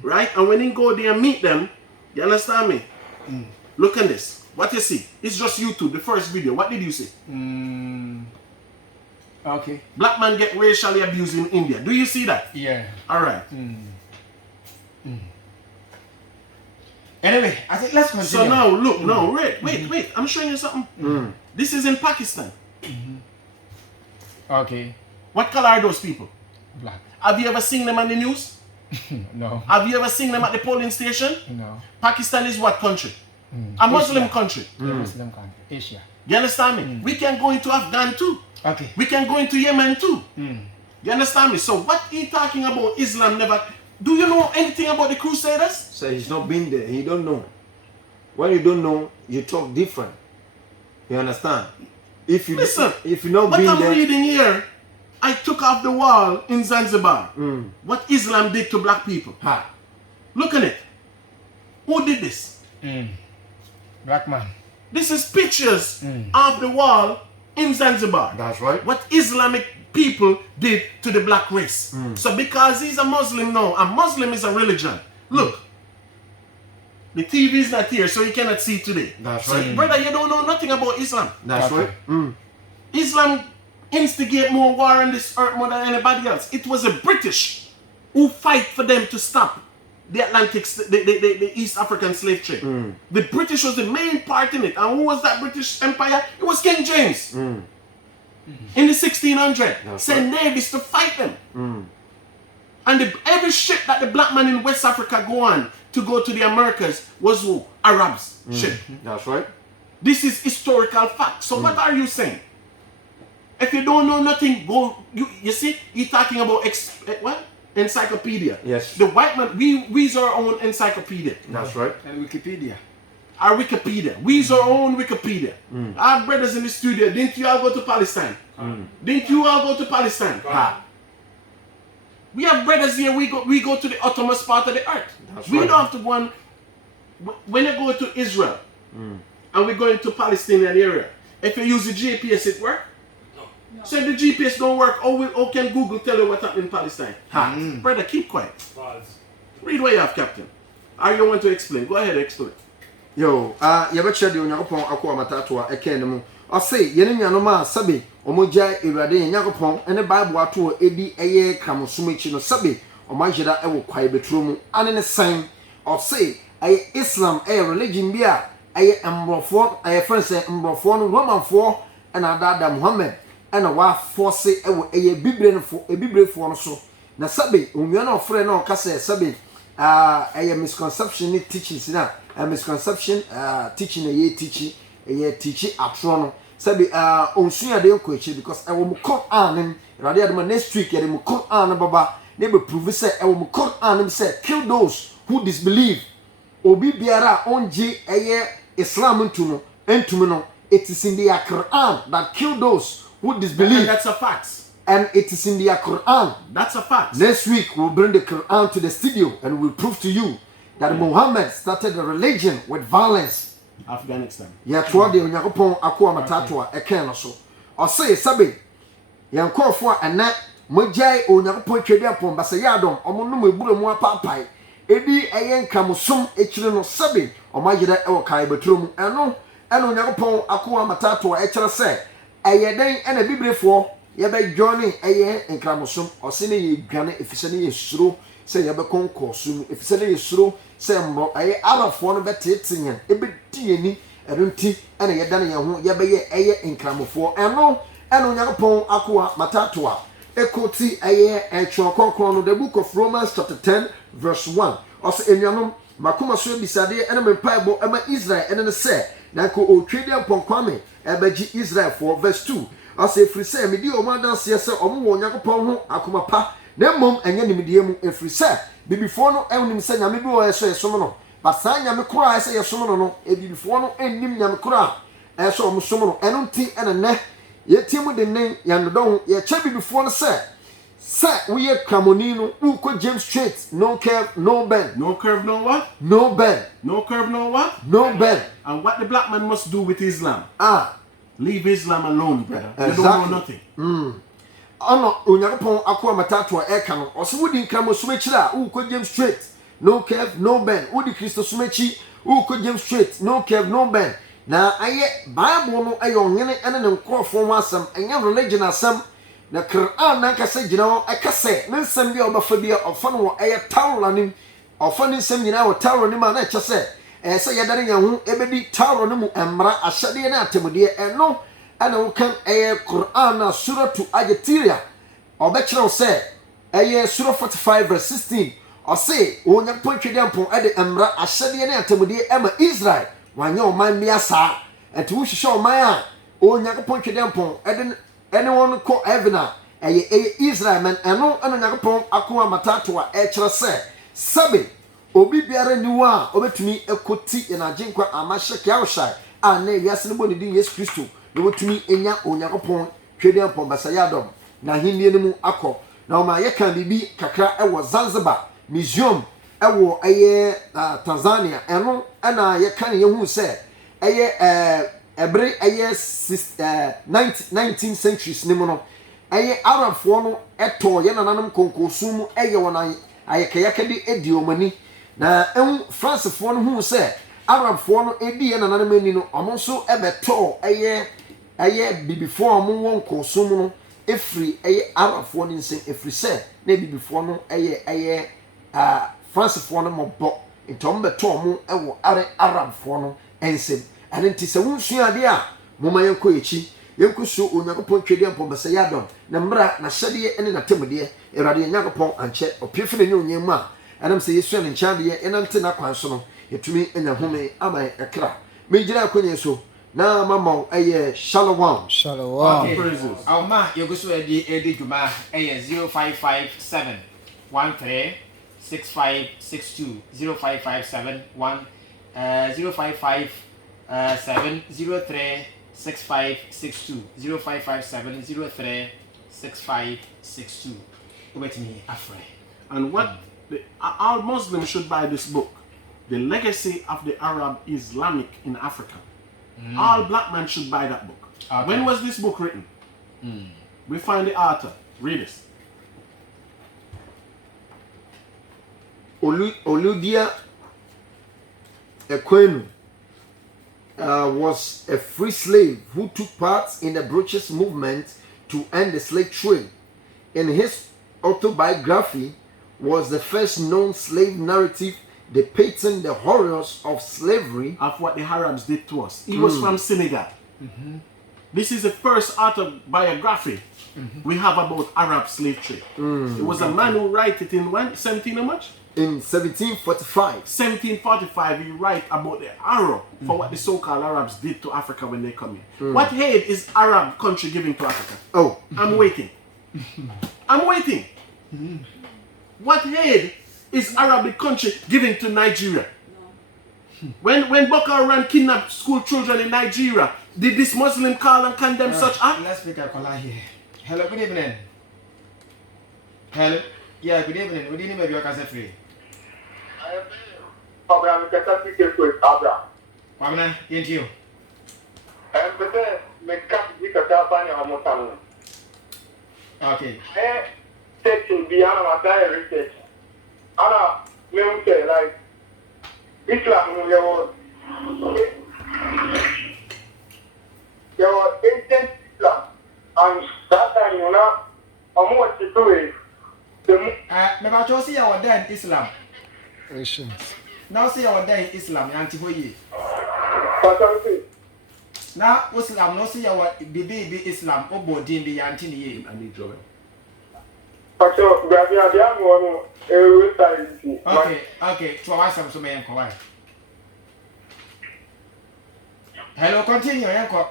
Right? And when he go there and meet them, you understand me? Look at this. What you see? It's just YouTube, the first video. What did you see? Okay. Black man get racially abused in India. Do you see that? Yeah. All right. Anyway, I think let's continue. So now, look, no, wait. I'm showing you something. This is in Pakistan. Okay. What color are those people? Black. Have you ever seen them on the news? No. Have you ever seen them at the polling station? No. Pakistan is what country? A Muslim country. Muslim country. Asia. You understand me? We can go into Afghan too. Okay. We can go into Yemen too. You understand me? So what he talking about Islam never... Do you know anything about the Crusaders? So he's not been there. He don't know. When you don't know, you talk different. You understand? If you Listen, if you not what been I'm there, reading here, I took off the wall in Zanzibar. What Islam did to black people. Look at it. Who did this? Black man. This is pictures of the wall in Zanzibar. that's right. What Islamic people did to the black race. So because he's a Muslim now, a Muslim is a religion. Look. The TV is not here, so you cannot see today. That's so, right. brother, you don't know nothing about Islam. That's Okay. right. Islam instigate more war on this earth more than anybody else. It was the British who fight for them to stop the the East African slave trade. The British was the main part in it. And who was that British Empire? It was King James. In the 1600s. Sent navies to fight them. And every ship that the black man in West Africa go on to go to the Americas was who? Arabs ship. That's right. This is historical fact. So what are you saying? If you don't know nothing, go. You see, you're talking about what? Encyclopedia. Yes. The white man, we use our own encyclopedia. That's right. And Wikipedia. Our Wikipedia. We use our own Wikipedia. Our brothers in the studio, didn't you all go to Palestine? Didn't you all go to Palestine? We have brothers here, we go to the uttermost part of the earth. That's we right. don't have to go on. When you go to Israel, and we go into Palestinian area, if you use the GPS, it work? No. So if the GPS don't work, how can Google tell you what happened in Palestine? Brother, keep quiet. Read what you have, Captain. Or you want to explain? Go ahead, explain. Yo, yɛbɛkyerɛ deɛ onyankopɔn akɔ amatato a ɛkɛn ne mu ɔse yɛne nuanom a sɛbe ɔmogya awurade yɛn nyankopɔn ne bible ato a ɛdi ɛyɛ kramosom akyi no sɛbe ɔmagyera ɛwɔ kwae beturo mu ane ne san ɔse ɛyɛ Islam ɛyɛ religion bi a ɛyɛ mborɔfoɔ ɛyɛ fɛn sɛ mborɔfoɔ no romanfoɔ ɛna adada Muhammad ɛna waafɔse ɛwɔ ɛyɛ bibrefoɔ no so na sɛbe onua no ɔfrɛ no ɔka sɛ sɛbe ɛyɛ misconception ne teachings na misconception teaching a teaching atro no sabi onsuya de nkɔ akyi because ɛwɔ mu Quran radio adama next week yɛde mu Quran baba ne be prove sɛ ɛwɔ mu Quran sɛ kill those who disbelieve obi biara onje ɛyɛ Islam ntumi no it is in the Quran that kill those who disbelieve. And that's a fact. And it is in the Quran. That's a fact. Next week we'll bring the Quran to the studio and we'll prove to you that Muhammad started a religion with violence. Afghanistan. Ya toa de onyankopɔn akɔ amatato a ɛkɛn no so. Ɔsɛ sabe yɛn kɔɔfo a ɛnɛ mogyae onyankopɔn twɛdi apɔn basa yɛ adɔm ɔmo no mebura mu apaapae edi ɛyɛ nkramosom ekyire no sabe ɔmo ayerɛ ɛwɔ kae beturo mu ɛno ɛna onyankopɔn akɔ amatato a ɛkyerɛ sɛ ɛyɛ den ɛna bibrefoɔ yɛbɛ join ɛyɛ nkramosom ɔsɛ ne yɛ dwane efisɛ ne yɛ suro sɛ yɛbɛkɔ nkɔɔso mu efisɛ ne yɛ suro sɛ mbɔ ɛyɛ arafoɔ no bɛtete yɛn ebɛdi yɛn ni ɛno nti ɛna yɛda ne yɛn ho yɛbɛyɛ ɛyɛ nkramofoɔ ɛno ɛna onyankopɔn akɔ amatato a ekoti ɛyɛ ɛtwerɛ kɔnkɔn no the book of Romans chapter 10 verse 1 ɔsɛ enuanom makoma so ebisadeɛ ɛna me mpaebɔ ɛma Israel ɛna ne sɛ na nko otwedi apɔnkwame ɛbɛgye Israel for verse 2 ɔsɛ efiri sɛ medi ɔmo adanseɛ sɛ ɔmo wɔ Onyankopɔn ho akoma pa na mmom ɛnyɛ nimdeɛ mu efiri sɛ bibifoɔ no ɛnim sɛ nyame bi wɔ ɛsɛ yɛsom no ba saa nyame koro a ɛsɛ yɛsom no no ebibifoɔ no ɛnnim nyame koro a ɛsɛ ɔmo som no ɛno nti ɛna nɛ yɛtie mu de ne yɛndodɔ ho yɛkyɛ bibifoɔ no sɛ woyɛ kramoni no wokɔ James Street no curve no bend No curve, no what? no bend No curve, no what? no bend And what the black man must do with Islam? Leave Islam alone, brother. You don't know nothing. Ono Onyankopɔn akɔ amatato a ɛka no ɔsɛ wodi nkramo somakyiri a wokɔ James Street no curve no bend wodi Kristo somakyi wokɔ James Street no curve no bend na ayɛ Bible no ayɛ ɔhene ɛne ne nkorɔfoɔ ho asɛm ɛnyɛ religion asɛm na Quran na kasa gyina hɔ ɛkasɛ ne nsɛm bi a ɔbɛfa bi a ɔfa no wɔ ɛyɛ tawra nim ɔfa ne nsɛm nyinaa wɔ tawra nim a na ɛkyɛ sɛ sɛ yɛdane yɛn ho ɛbɛdi tawra no mu mmara ahyɛdeɛ ne atemudeɛ ɛno ɛna wokan ɛyɛ Quran na suratu Ajatiria ɔbɛkyerɛw sɛ ɛyɛ sura 45 verse 16 ɔse Onyankopɔn twɛdeɛ mpɔn ɛde mmara ahyɛdeɛ ne atemudeɛ ɛma Israel wanyɛ ɔman bi asaa ɛnti wohwehwɛ ɔman a Onyankopɔn twɛdeɛ mpɔn ɛde ɛne wɔn kɔ heaven a ɛyɛ Israel man ɛno ɛna Onyankopɔn ako amatato a ɛkyerɛ sɛ sɛbe obi biara ni wo a obetumi ekoti yɛn agyenkwa amahyɛ kɛawhyɛ a na wiase no bɔ ne din Yesu Kristo na wotumi enya Onyankopɔn twɛdeɛ mpɔn basaya dɔm na ahenni no mu akɔ na ɔma yɛka bibi kakra ɛwɔ Zanzibar museum ɛwɔ ɛyɛ Tanzania ɛno ɛna yɛka ne yɛhu sɛ ɛyɛ ɛbere ɛyɛ 19th centuries ne mu no ɛyɛ Arabfoɔ no ɛtɔ yɛn nananom konkosu mu ɛyɛ wɔn ayɛkɛyɛkɛde edi wɔn ani na ɛhu Francefoɔ no hu sɛ Arabfoɔ no edi yɛn nananom ani no ɔmo nso ɛbɛtɔ ɛyɛ bibifoɔ a ɔmo wɔ nkosu mu no efiri ɛyɛ Arabfoɔ no nsɛm efiri sɛ na bibifoɔ no ɛyɛ Francefoɔ no mɔbɔ nti ɔmo bɛtɔ ɔmo ɛwɔ Arabfoɔ no nsɛm ɛne nti sɛ wonsua adeɛ a moma yɛnkɔ yɛkyi yɛnkɔ so Onyankopɔn twɛdeɛ mpɔ bɛsɛ yɛadɔm na mmra na hyɛdeɛ ne natemudeɛ Awurade Onyankopɔn ankyɛ ɔpiefo ne nyɛ mu a ɛnam sɛ yɛsua ne nkyɛn adeɛ ɛnante n'akwan so no yɛtumi anya home ama ɛkra megyina akɔnyɛ so na mama ɛyɛ shalom okay awma yɛgu so ɛdi dwuma ɛyɛ 0557 13 6562 0557 055 703 6562 0557 03 6562 ubetini afre. And what all Muslims should buy this book, The Legacy of the Arab Islamic in Africa. All black men should buy that book. Okay. When was this book written? We find the author. Read this. Oludia Ekwenu was a free slave who took part in the Brooches movement to end the slave trade. In his autobiography was the first known slave narrative depicting the horrors of slavery. Of what the Arabs did to us. He was from Senegal. This is the first autobiography we have about Arab slave trade. It was a man who wrote it in when? 17 how much? In 1745. 1745, he write about the horror for what the so-called Arabs did to Africa when they come here. What aid is Arab country giving to Africa? Oh. I'm waiting. I'm waiting. What aid is Arabic country giving to Nigeria? When Boko Haram kidnapped school children in Nigeria, did this Muslim call and condemn such act? Let's speak a caller here. Hello, good evening. Hello. Yeah, good evening. Good evening, maybe free. Abraham, Abraham. Wamna, yent you. Okay. Taking beyond my research. Anna, we will say like Islam, there was ancient Islam, and that time you know, I'm more to Never chose see our day Islam. Now see our day Islam, Auntie Boye. Now Islam, no see our baby Islam, Obo Din be Auntie and the joy. Okay, to our some may inquire. Hello, continue, Uncle.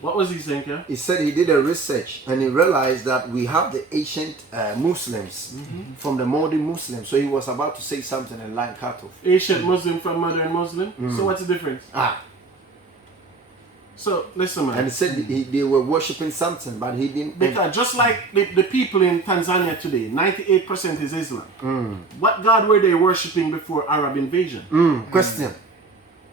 What was he saying, yeah? He said he did a research and he realized that we have the ancient Muslims from the modern Muslims. So he was about to say something and line cut off. Ancient Muslim from modern Muslim? So what's the difference? So, listen, man. And he said they were worshipping something, but he didn't. Because just like the people in Tanzania today, 98% is Islam. What God were they worshipping before Arab invasion? Question.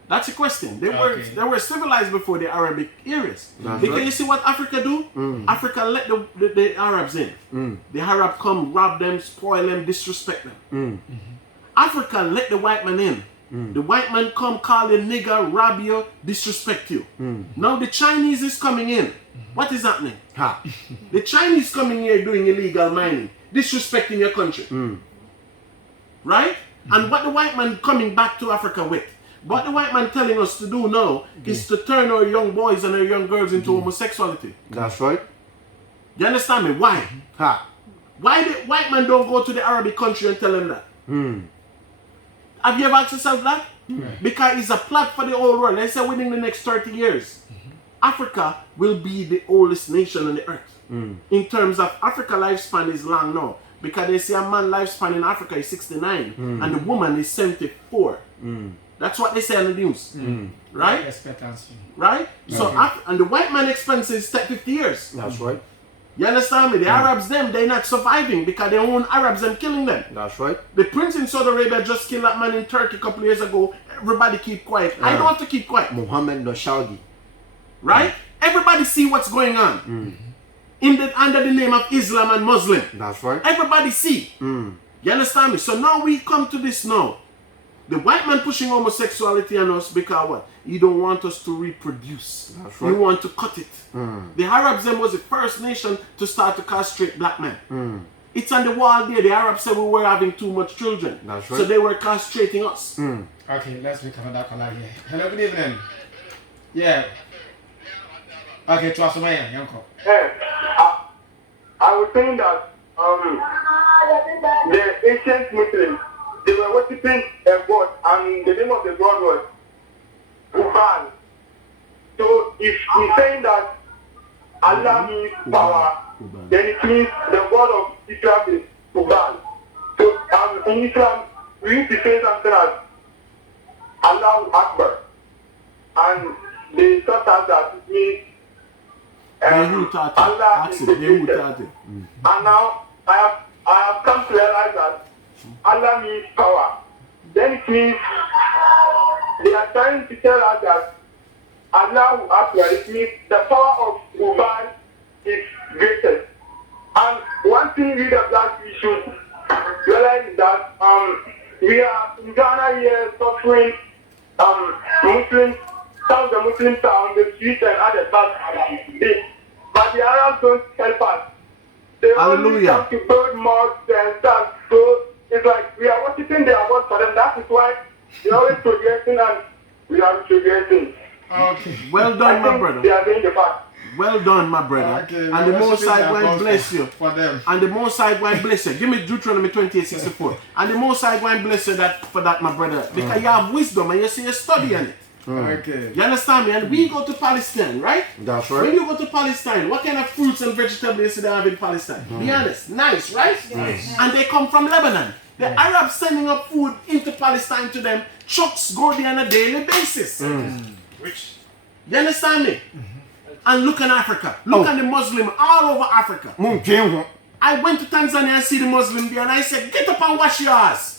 That's a question. They were civilized before the Arabic eras. Because you see what Africa do? Africa let the Arabs in. The Arab come, rob them, spoil them, disrespect them. Africa let the white man in. The white man come, call you nigger, rob you, disrespect you. Now the Chinese is coming in. What is happening? The Chinese coming here doing illegal mining, disrespecting your country. Right? And what the white man coming back to Africa with? What the white man telling us to do now is to turn our young boys and our young girls into homosexuality. That's right. You understand me? Why? Why the white man don't go to the Arabic country and tell them that? Have you ever asked yourself that? Because it's a plot for the whole world. They say within the next 30 years, Africa will be the oldest nation on the earth. In terms of Africa lifespan is long now. Because they say a man lifespan in Africa is 69 and the woman is 74. That's what they say on the news. Right? Expectancy. Right? So, and the white man expenses take 50 years. That's right. You understand me? The Arabs, they're not surviving because their own Arabs, them killing them. That's right. The prince in Saudi Arabia just killed that man in Turkey a couple of years ago. Everybody keep quiet. I don't have to keep quiet. Mohammed Khashoggi. Right? Everybody see what's going on. Under the name of Islam and Muslim. That's right. Everybody see. You understand me? So now we come to this now. The white man pushing homosexuality on us because what? He don't want us to reproduce. That's right. He want to cut it. The Arabs then was the first nation to start to castrate black men. It's on the wall there. The Arabs said we were having too much children. That's right. So they were castrating us. Okay, let's become another caller here. Hello, good evening. Yeah. Okay, to us, Yanko. I was saying that the ancient Muslims, they were worshipping a god, and the name of the god was Ubal. So if he's saying that Allah means power, then it means the god of Israel is Ubal. So in Islam, we used to say something as Allahu Akbar, and they taught us that it means Allah is the greatest. And now I have come to realize that Allah means power. Then it means they are trying to tell us that Allah Akbar, it means the power of Ubal is greatest. And one thing we should realize is that we are in Ghana here suffering Muslims, some of the Muslims are on the streets and others, but the Arabs don't help us. They only come to build mosques and stuff. So it's like we are worshiping their God for them. That is why they're always progressing and we are progressing. Okay. Well done, my brother. They are doing the part. Well done, my brother. Okay, and the Most High God bless you. For them. And the Most High God bless you. Give me Deuteronomy 28:64. And the Most High God bless you for that, my brother. Because you have wisdom and you see you studying it. Okay. You understand me? And we go to Palestine, right? That's right. When you go to Palestine, what kind of fruits and vegetables do they have in Palestine? Be honest. Nice, right? Nice. And they come from Lebanon. The Arabs sending up food into Palestine to them. Trucks go there on a daily basis. Which? You understand me? And look at Africa. Look at the Muslim all over Africa. I went to Tanzania and see the Muslim there and I said, get up and wash your ass.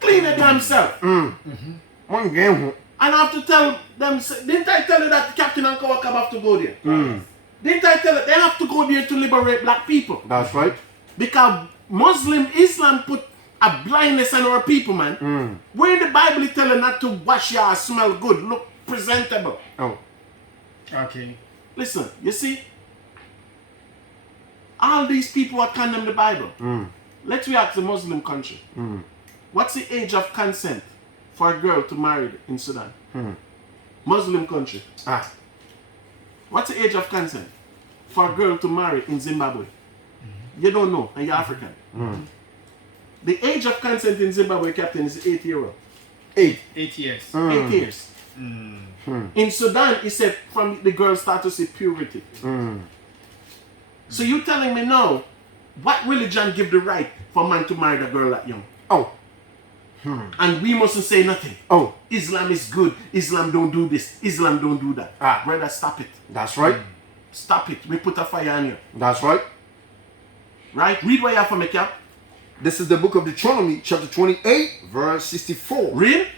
Clean it damn self. And I have to tell them, didn't I tell you that Captain and Kawakab have to go there? Didn't I tell you they have to go there to liberate black people? That's right. Because Islam put a blindness on our people, man. Where in the Bible is telling not to wash your ass, smell good, look presentable. Okay. Listen, you see, all these people are condemning the Bible. Let's ask the Muslim country. What's the age of consent for a girl to marry in Sudan? Muslim country. What's the age of consent for a girl to marry in Zimbabwe? You don't know, and you're African. The age of consent in Zimbabwe, Captain, is 8 years. 8 years. 8 years. In Sudan, he said from the girl start to see purity. So you telling me now, what religion give the right for man to marry the girl that young? Oh. And we mustn't say nothing. Oh. Islam is good. Islam don't do this. Islam don't do that. Brother, stop it. That's right. Stop it. We put a fire on you. That's right. Right? Read what you have for me, Cap. This is the book of Deuteronomy, chapter 28, verse 64. Read.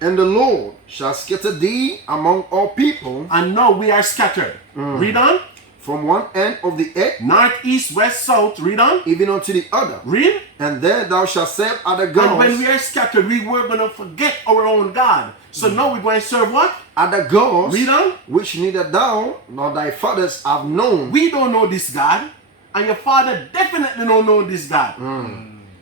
And the Lord shall scatter thee among all people. And now we are scattered. Read on. From one end of the earth, north, east, west, south. Read on. even unto the other. Read. And there thou shalt serve other gods. And when we are scattered, we were going to forget our own God. So now we're going to serve what? Other gods. Read on. Which neither thou nor thy fathers have known. We don't know this God. And your father definitely don't know this God.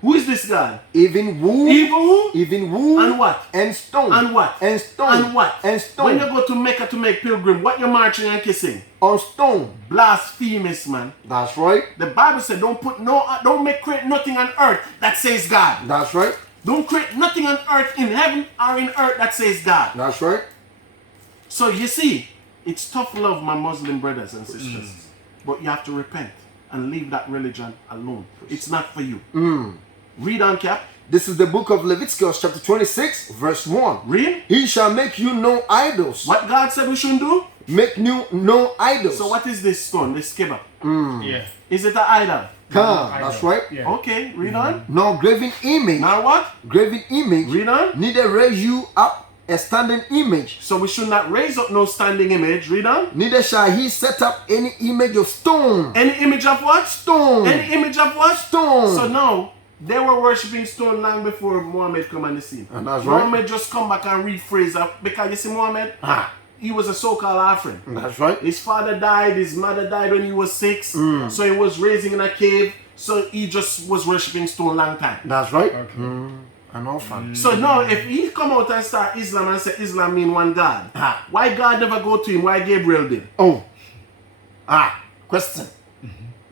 Who is this God? Even wood. Even wood. And what? And stone. And what? And stone. And what? And stone. When you go to Mecca to make pilgrim, what you marching and kissing? On stone. Blasphemous, man. That's right. The Bible said don't create nothing on earth that says God. That's right. Don't create nothing on earth, in heaven or in earth, that says God. That's right. So you see, it's tough love, my Muslim brothers and sisters. But you have to repent and leave that religion alone. It's not for you. Read on, Cap. This is the book of Leviticus, chapter 26, verse 1. Read. He shall make you no idols. What God said we shouldn't do? Make you no idols. So what is this stone, this kebab? Yeah. Is it an idol? That's right. Yeah. Okay, read on. No graven image. Now what? Graven image. Read on. Neither raise you up a standing image. So we should not raise up no standing image. Read on. Neither shall he set up any image of stone. Any image of what? Stone. Any image of what? Stone. So now, they were worshipping stone long before Muhammad come on the scene. And that's right. Muhammad just come back and rephrase that, because you see Muhammad, he was a so-called African. That's right. His father died, his mother died when he was 6. So he was raising in a cave. So he just was worshipping stone long time. That's right. Okay. An orphan. So now if he come out and start Islam and say Islam mean one God, why God never go to him? Why Gabriel did? Oh. Question.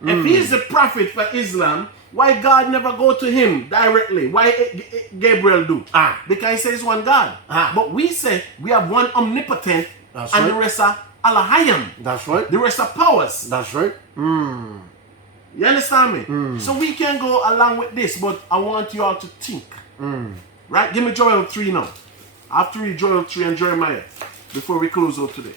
If he is the prophet for Islam, why God never go to him directly? Why Gabriel do? Because he says one God. But we say we have one omnipotent. That's and right. the rest are Allahayam. That's right. The rest are powers. That's right. You understand me? So we can go along with this, but I want you all to think. Right? Give me Joel 3 now. I have to read Joel 3 and Jeremiah before we close out today.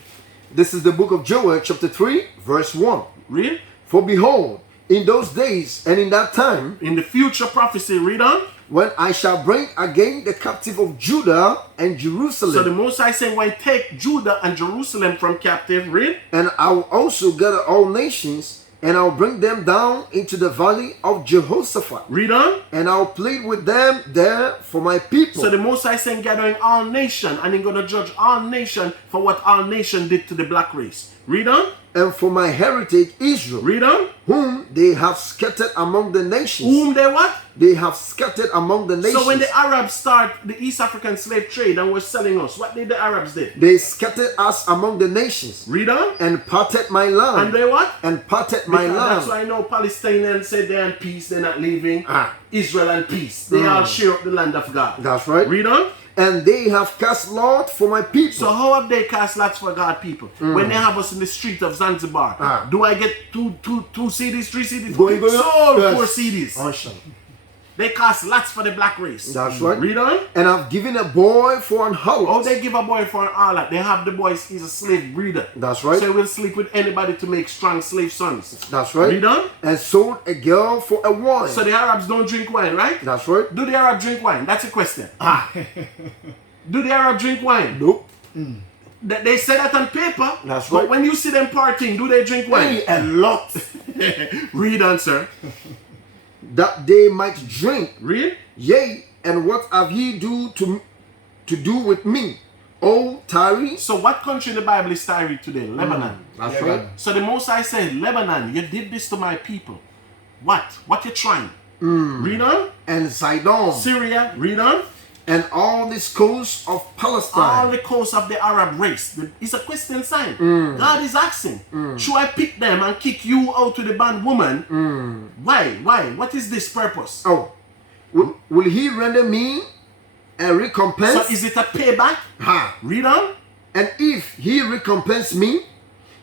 This is the book of Joel, chapter 3, verse 1. Read. For behold, in those days and in that time, In the future prophecy, read on. when I shall bring again the captive of Judah and Jerusalem, So the Most High saying, when take Judah and Jerusalem from captive, read. and I will also gather all nations, and I'll bring them down into the valley of Jehoshaphat, Read on. and I'll plead with them there for my people. So the Most High saying, gathering all nation, and he's going to judge all nation for what all nation did to the black race. Read on. And for my heritage Israel, Read on. whom they have scattered among the nations. Whom they what? They have scattered among the nations. So when the Arabs start the East African slave trade and were selling us, what did the Arabs do? They scattered us among the nations, Read on. and parted my land. And they what? And parted my Because land. that's why I know Palestinians said they're in peace, they're not leaving. Israel and peace. They all share up the land of God. That's right. Read on. And they have cast lot for my people. So how have they cast lots for God people? When they have us in the street of Zanzibar, do I get two CDs, 3 CDs? Going, Sold yes. 4 CDs. Awesome. They cast lots for the black race. That's right. Read on. And I've given a boy for an harlot. Oh, they give a boy for an harlot. They have the boy, he's a slave breeder. That's right. So he will sleep with anybody to make strong slave sons. That's right. Read on. And sold a girl for a wine. So the Arabs don't drink wine, right? That's right. Do the Arab drink wine? That's a question. Do the Arab drink wine? Nope. They say that on paper. That's But right. when you see them partying, do they drink wine? A lot. Read on, sir. That they might drink. Read. Yea, and what have ye to do with me, O Tyre? So what country in the Bible is Tyre today? Lebanon. That's right. So the Most High said, Lebanon, you did this to my people. What? What you trying? Read on. And Sidon. Syria. Read on. And all this coast of Palestine. All the coast of the Arab race. It's a question sign. God is asking, should I pick them and kick you out to the bondwoman? Why? Why? What is this purpose? Oh, will he render me a recompense? So is it a payback? Read on. And if he recompense me,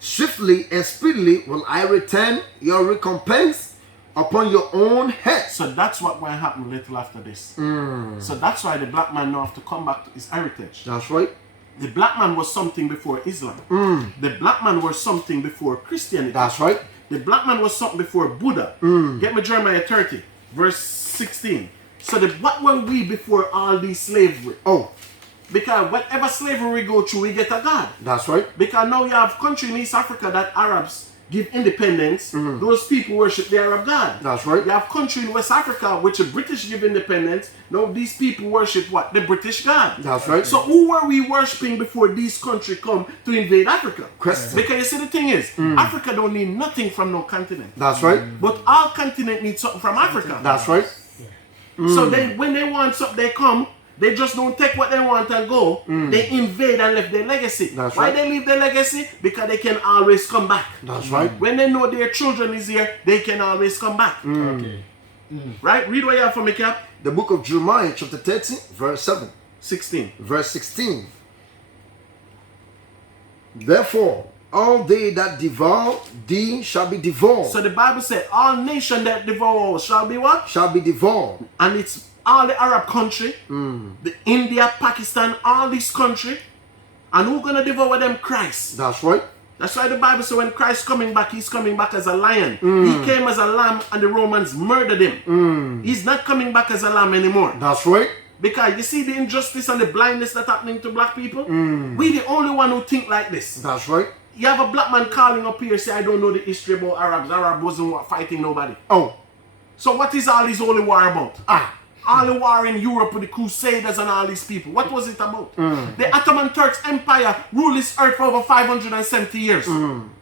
swiftly and speedily will I return your recompense upon your own head. So that's what will happen a little after this. So that's why the black man now have to come back to his heritage. That's right. The black man was something before Islam. The black man was something before Christianity. That's right. The black man was something before Buddha. Get me Jeremiah 30, verse 16. So what were we before all these slavery? Oh, Because whatever slavery we go through, we get a God. that's right. Because now you have country in East Africa that Arabs give independence. Those people worship the Arab God. That's right. You have country in West Africa which the British give independence. Now these people worship what? The British God. That's right. So who were we worshipping before these countries come to invade Africa? Question. Because you see the thing is, Africa don't need nothing from no continent. That's right. But all continent need something from Africa. That's right. So when they want something, they come. They just don't take what they want and go. They invade and left their legacy. That's Why right. they leave their legacy? Because they can always come back. That's right. When they know their children is here, they can always come back. Okay. Right? Read what you have for me, Cap. The book of Jeremiah, chapter 30, verse 7. 16. Verse 16. Therefore, all they that devour thee shall be devoured. So the Bible said, all nation that devour shall be what? Shall be devoured. And it's all the Arab country, the India, Pakistan, all this country. And who gonna devour them? Christ. That's right. That's why the Bible says when Christ coming back, he's coming back as a lion. He came as a lamb and the Romans murdered him. He's not coming back as a lamb anymore. That's right. Because you see the injustice and the blindness that's happening to black people? We the only one who think like this. That's right. You have a black man calling up here say, I don't know the history about Arabs. Arab wasn't fighting nobody. Oh. So what is all this holy war about? All the war in Europe with the Crusaders and all these people. What was it about? The Ottoman Turks Empire ruled this earth for over 570 years.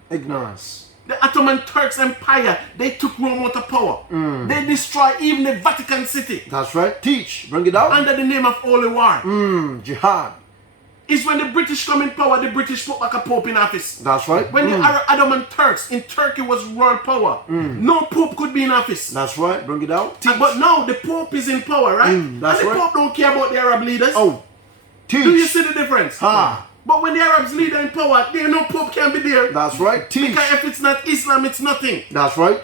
Ignorance. The Ottoman Turks Empire, they took Rome out of power. They destroyed even the Vatican City. That's right. Teach. Bring it out. Under the name of holy war. Jihad. It's when the British come in power, the British put back a pope in office. That's right. When the Ottoman Turks in Turkey was world power, no pope could be in office. That's right. Bring it out. Teach. But now the pope is in power, right? That's and the right. pope don't care about the Arab leaders. Oh. Teach. Do you see the difference? Ah. But when the Arabs leader in power, there no pope can be there. That's right. Teach. Because if it's not Islam, it's nothing. That's right.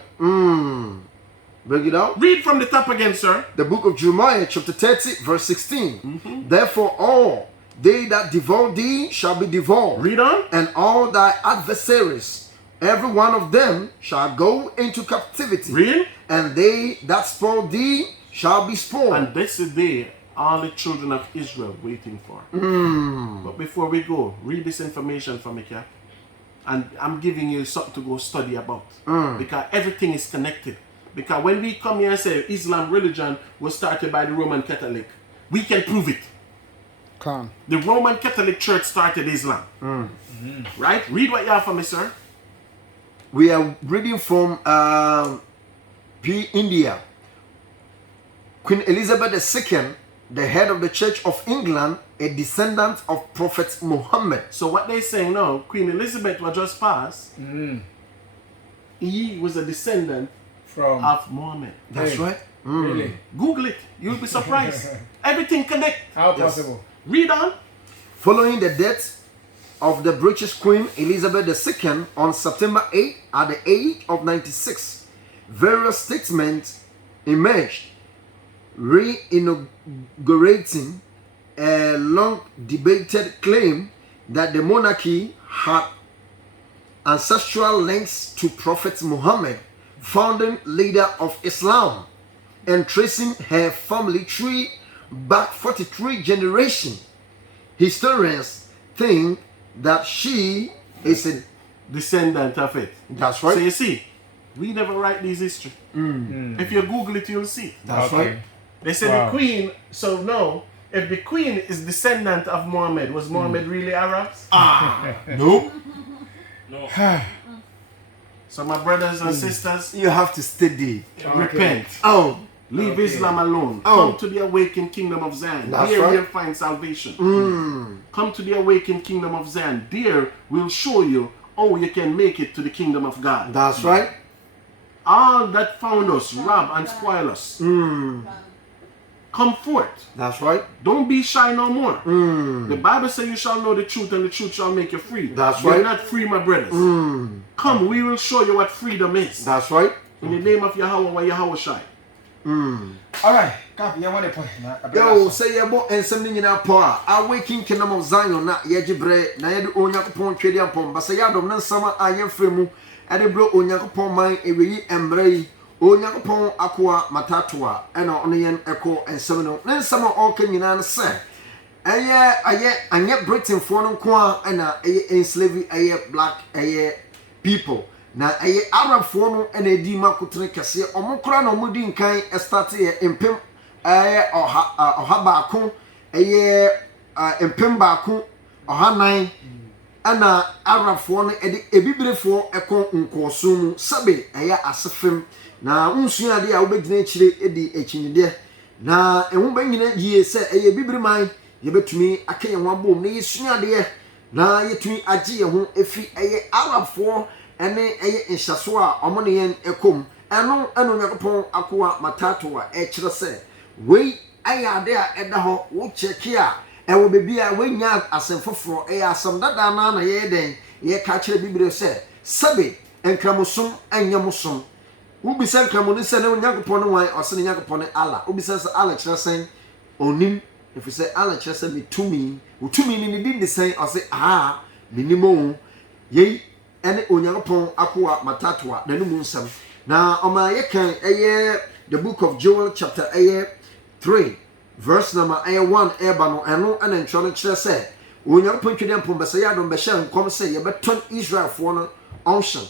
Bring it out. Read from the top again, sir. The book of Jeremiah, chapter 30, verse 16. Therefore, all they that devour thee shall be devoured. Read on. And all thy adversaries, every one of them shall go into captivity. Read. And they that spoil thee shall be spoiled. And this is the all the children of Israel waiting for. But before we go, read this information for me, Cap. And I'm giving you something to go study about. Because everything is connected. Because when we come here and say Islam religion was started by the Roman Catholic, we can prove it. Come. The Roman Catholic Church started Islam. Right? Read what you have for me, sir. We are reading from India. Queen Elizabeth II, the head of the Church of England, a descendant of Prophet Muhammad. So what they're saying now, Queen Elizabeth was just passed. He was a descendant From of Muhammad. That's right. really? Google it. You'll be surprised. Everything connect. How possible? Read on. Following the death of the British Queen Elizabeth II on September 8 at the age of 96, various statements emerged re-inaugurating a long debated claim that the monarchy had ancestral links to Prophet Muhammad, founding leader of Islam, and tracing her family tree back 43 generations. Historians think that she is a Descendant of it. That's right. So you see, we never write these history. If you Google it, you'll see. That's Okay. right. They say Wow. the queen, so no, if the queen is descendant of Muhammad, was Muhammad really Arabs? Nope. So my brothers and sisters, You have to study. repent. Oh, Leave Okay. Islam alone. Oh. Come to the awakened kingdom of Zion. That's There right. you'll find salvation. Come to the awakened kingdom of Zion. There we'll show you how you can make it to the kingdom of God. that's right. All that found us, rob and spoil us. Come forth. That's right. Don't be shy no more. The Bible says you shall know the truth and the truth shall make you free. That's You're right. not free, my brothers. Come, we will show you what freedom is. That's right. In the name of Yahweh, why Yahweh shy. All right, copy. I want to point. Yo, say your boy and something in our power. Awakening Kingdom of Zion, not Yajibre, Nayadu Onyakopon, Tradiapon, Basayadom, Nan Summer, I am Fremu, Adebro Onyakopon, mine, Ewi, Embrace, Onyakopon, Aqua, Matatua, and Onion, Echo, and Seminole. Nan Summer, all Kenyan, sir. And yet Britain for no qua and a slavery, black, people. Na Arab for no and a dima kutre kase omokra no mudi nkan start empem oha baako empem baako oha nan ana Arab for no ebibire for ekon nkoso mu sabe asefem na unsua de a wobegina chire edi echinyide na ehun banyina yie se bibire man yebetumi akeye ho abom na yesua de na yetumi agye ye ho efi Arab for ene inshaso a omo ne yen ekom eno Yakopon akoa matato a kire se wei ayade a eda ho wo cheki a ewo bebi a we nya asemfoforo asem dada na ye den ye ka kire bibire se sabe enkramosom anyamosom wo bi se nkramo ne se ne Yakopon wan ose ne Yakopon ala wo bi se ala kire sen onim if say ala kire se metumi utumi ni di sen ose minimo ye ene Onyankopon akoa matatoa na numu nsam na oma ye kan the book of Joel chapter 3 verse number 1 eba no eno ana ntwa no kire se Onyankopon twede mpom bese ya do behye nkom se ye beton Israel fo no onction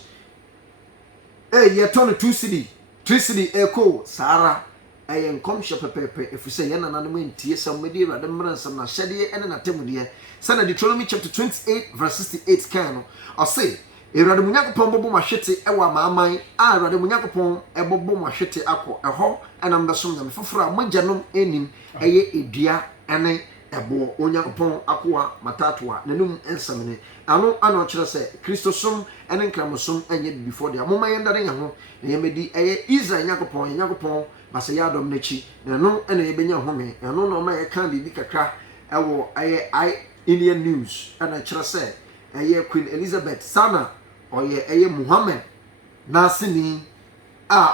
ye ton 2 city 3 city eko sara nkom hye pepepe efuse ye nana no ntie sam medi Awurade mmransam na hyede ene na temude sana Deuteronomy chapter 28 verse 68 kan no o say Awurade Munyakopon bobo mahwete ewa maaman Awurade Munyakopon ebobo mahwete akọ eho enam besom na mfoforo magyanom enim edua ene ebo Onyankopon akoa matatoa nanum ensamene ano ana kire se Kristosom ene nkramosom enye before dia moma yendare ya ho na yemedi Israel Yakopon basa yadom nachi nano ene yebenya home ano no ma yeka bibi kakra ewo Indian news ana kire se Queen Elizabeth sana oye Muhammad nasini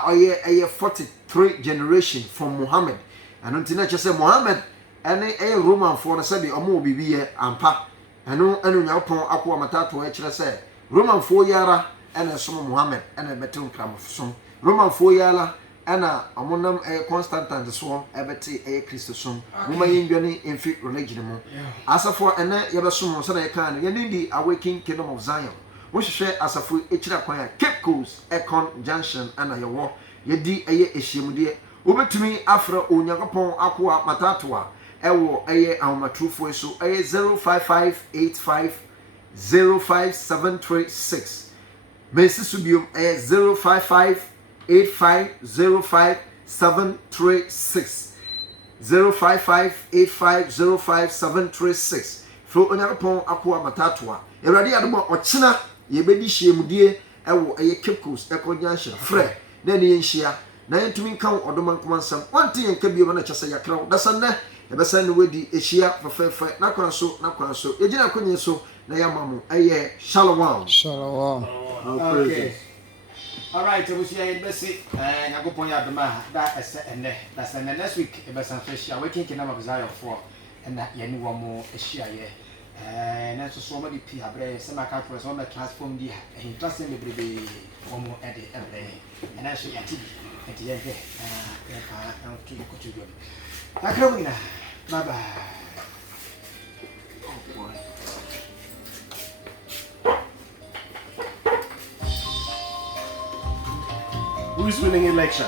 oye 43 generation from Muhammad and until na say Muhammad ene Roman for say be omo bibiye ampa eno Yakopon akoa matato kire say Roman for yara ene som Muhammad ene betum kram som Roman for yara ena omonam Constantine so ebeti Christosom muma yindwane enfi religion mu asafo ene yebesom so na yekan ye ndi Awakening Kingdom of Zion wo hwehwe asafo ekira kwan Cape Coast Econ Junction ana yewo yedi ehyemude obetumi afra Onyankopon akoa matato a ewo ahomatrufo so 0558505736 Messi subium 0558505736 0558505736 Fro Onyankopon akoa matato a Awurade adom ochina yebedi hyemude ewo Cape Coast Econ Junction frɛ na ne yenhia na yentumi nka odom nkomansam wante yenka biom na kyese yakraw dasanne ebesan ne wedi ehia fefefe na kwanso yegina konye so na yamamu shalom. Okay. All right, we see you besi Yakopon ya dema that is that's next week ebesan fresh Awakening Kingdom of Zion for and that yeni wamo ehia ye na so somebody pi abre se maka for so na transform dia interesting be brebe wamo ede ebre and I should ati enti ye pa na to you go. Akromina. Bye bye. Oh boy. Who's winning election?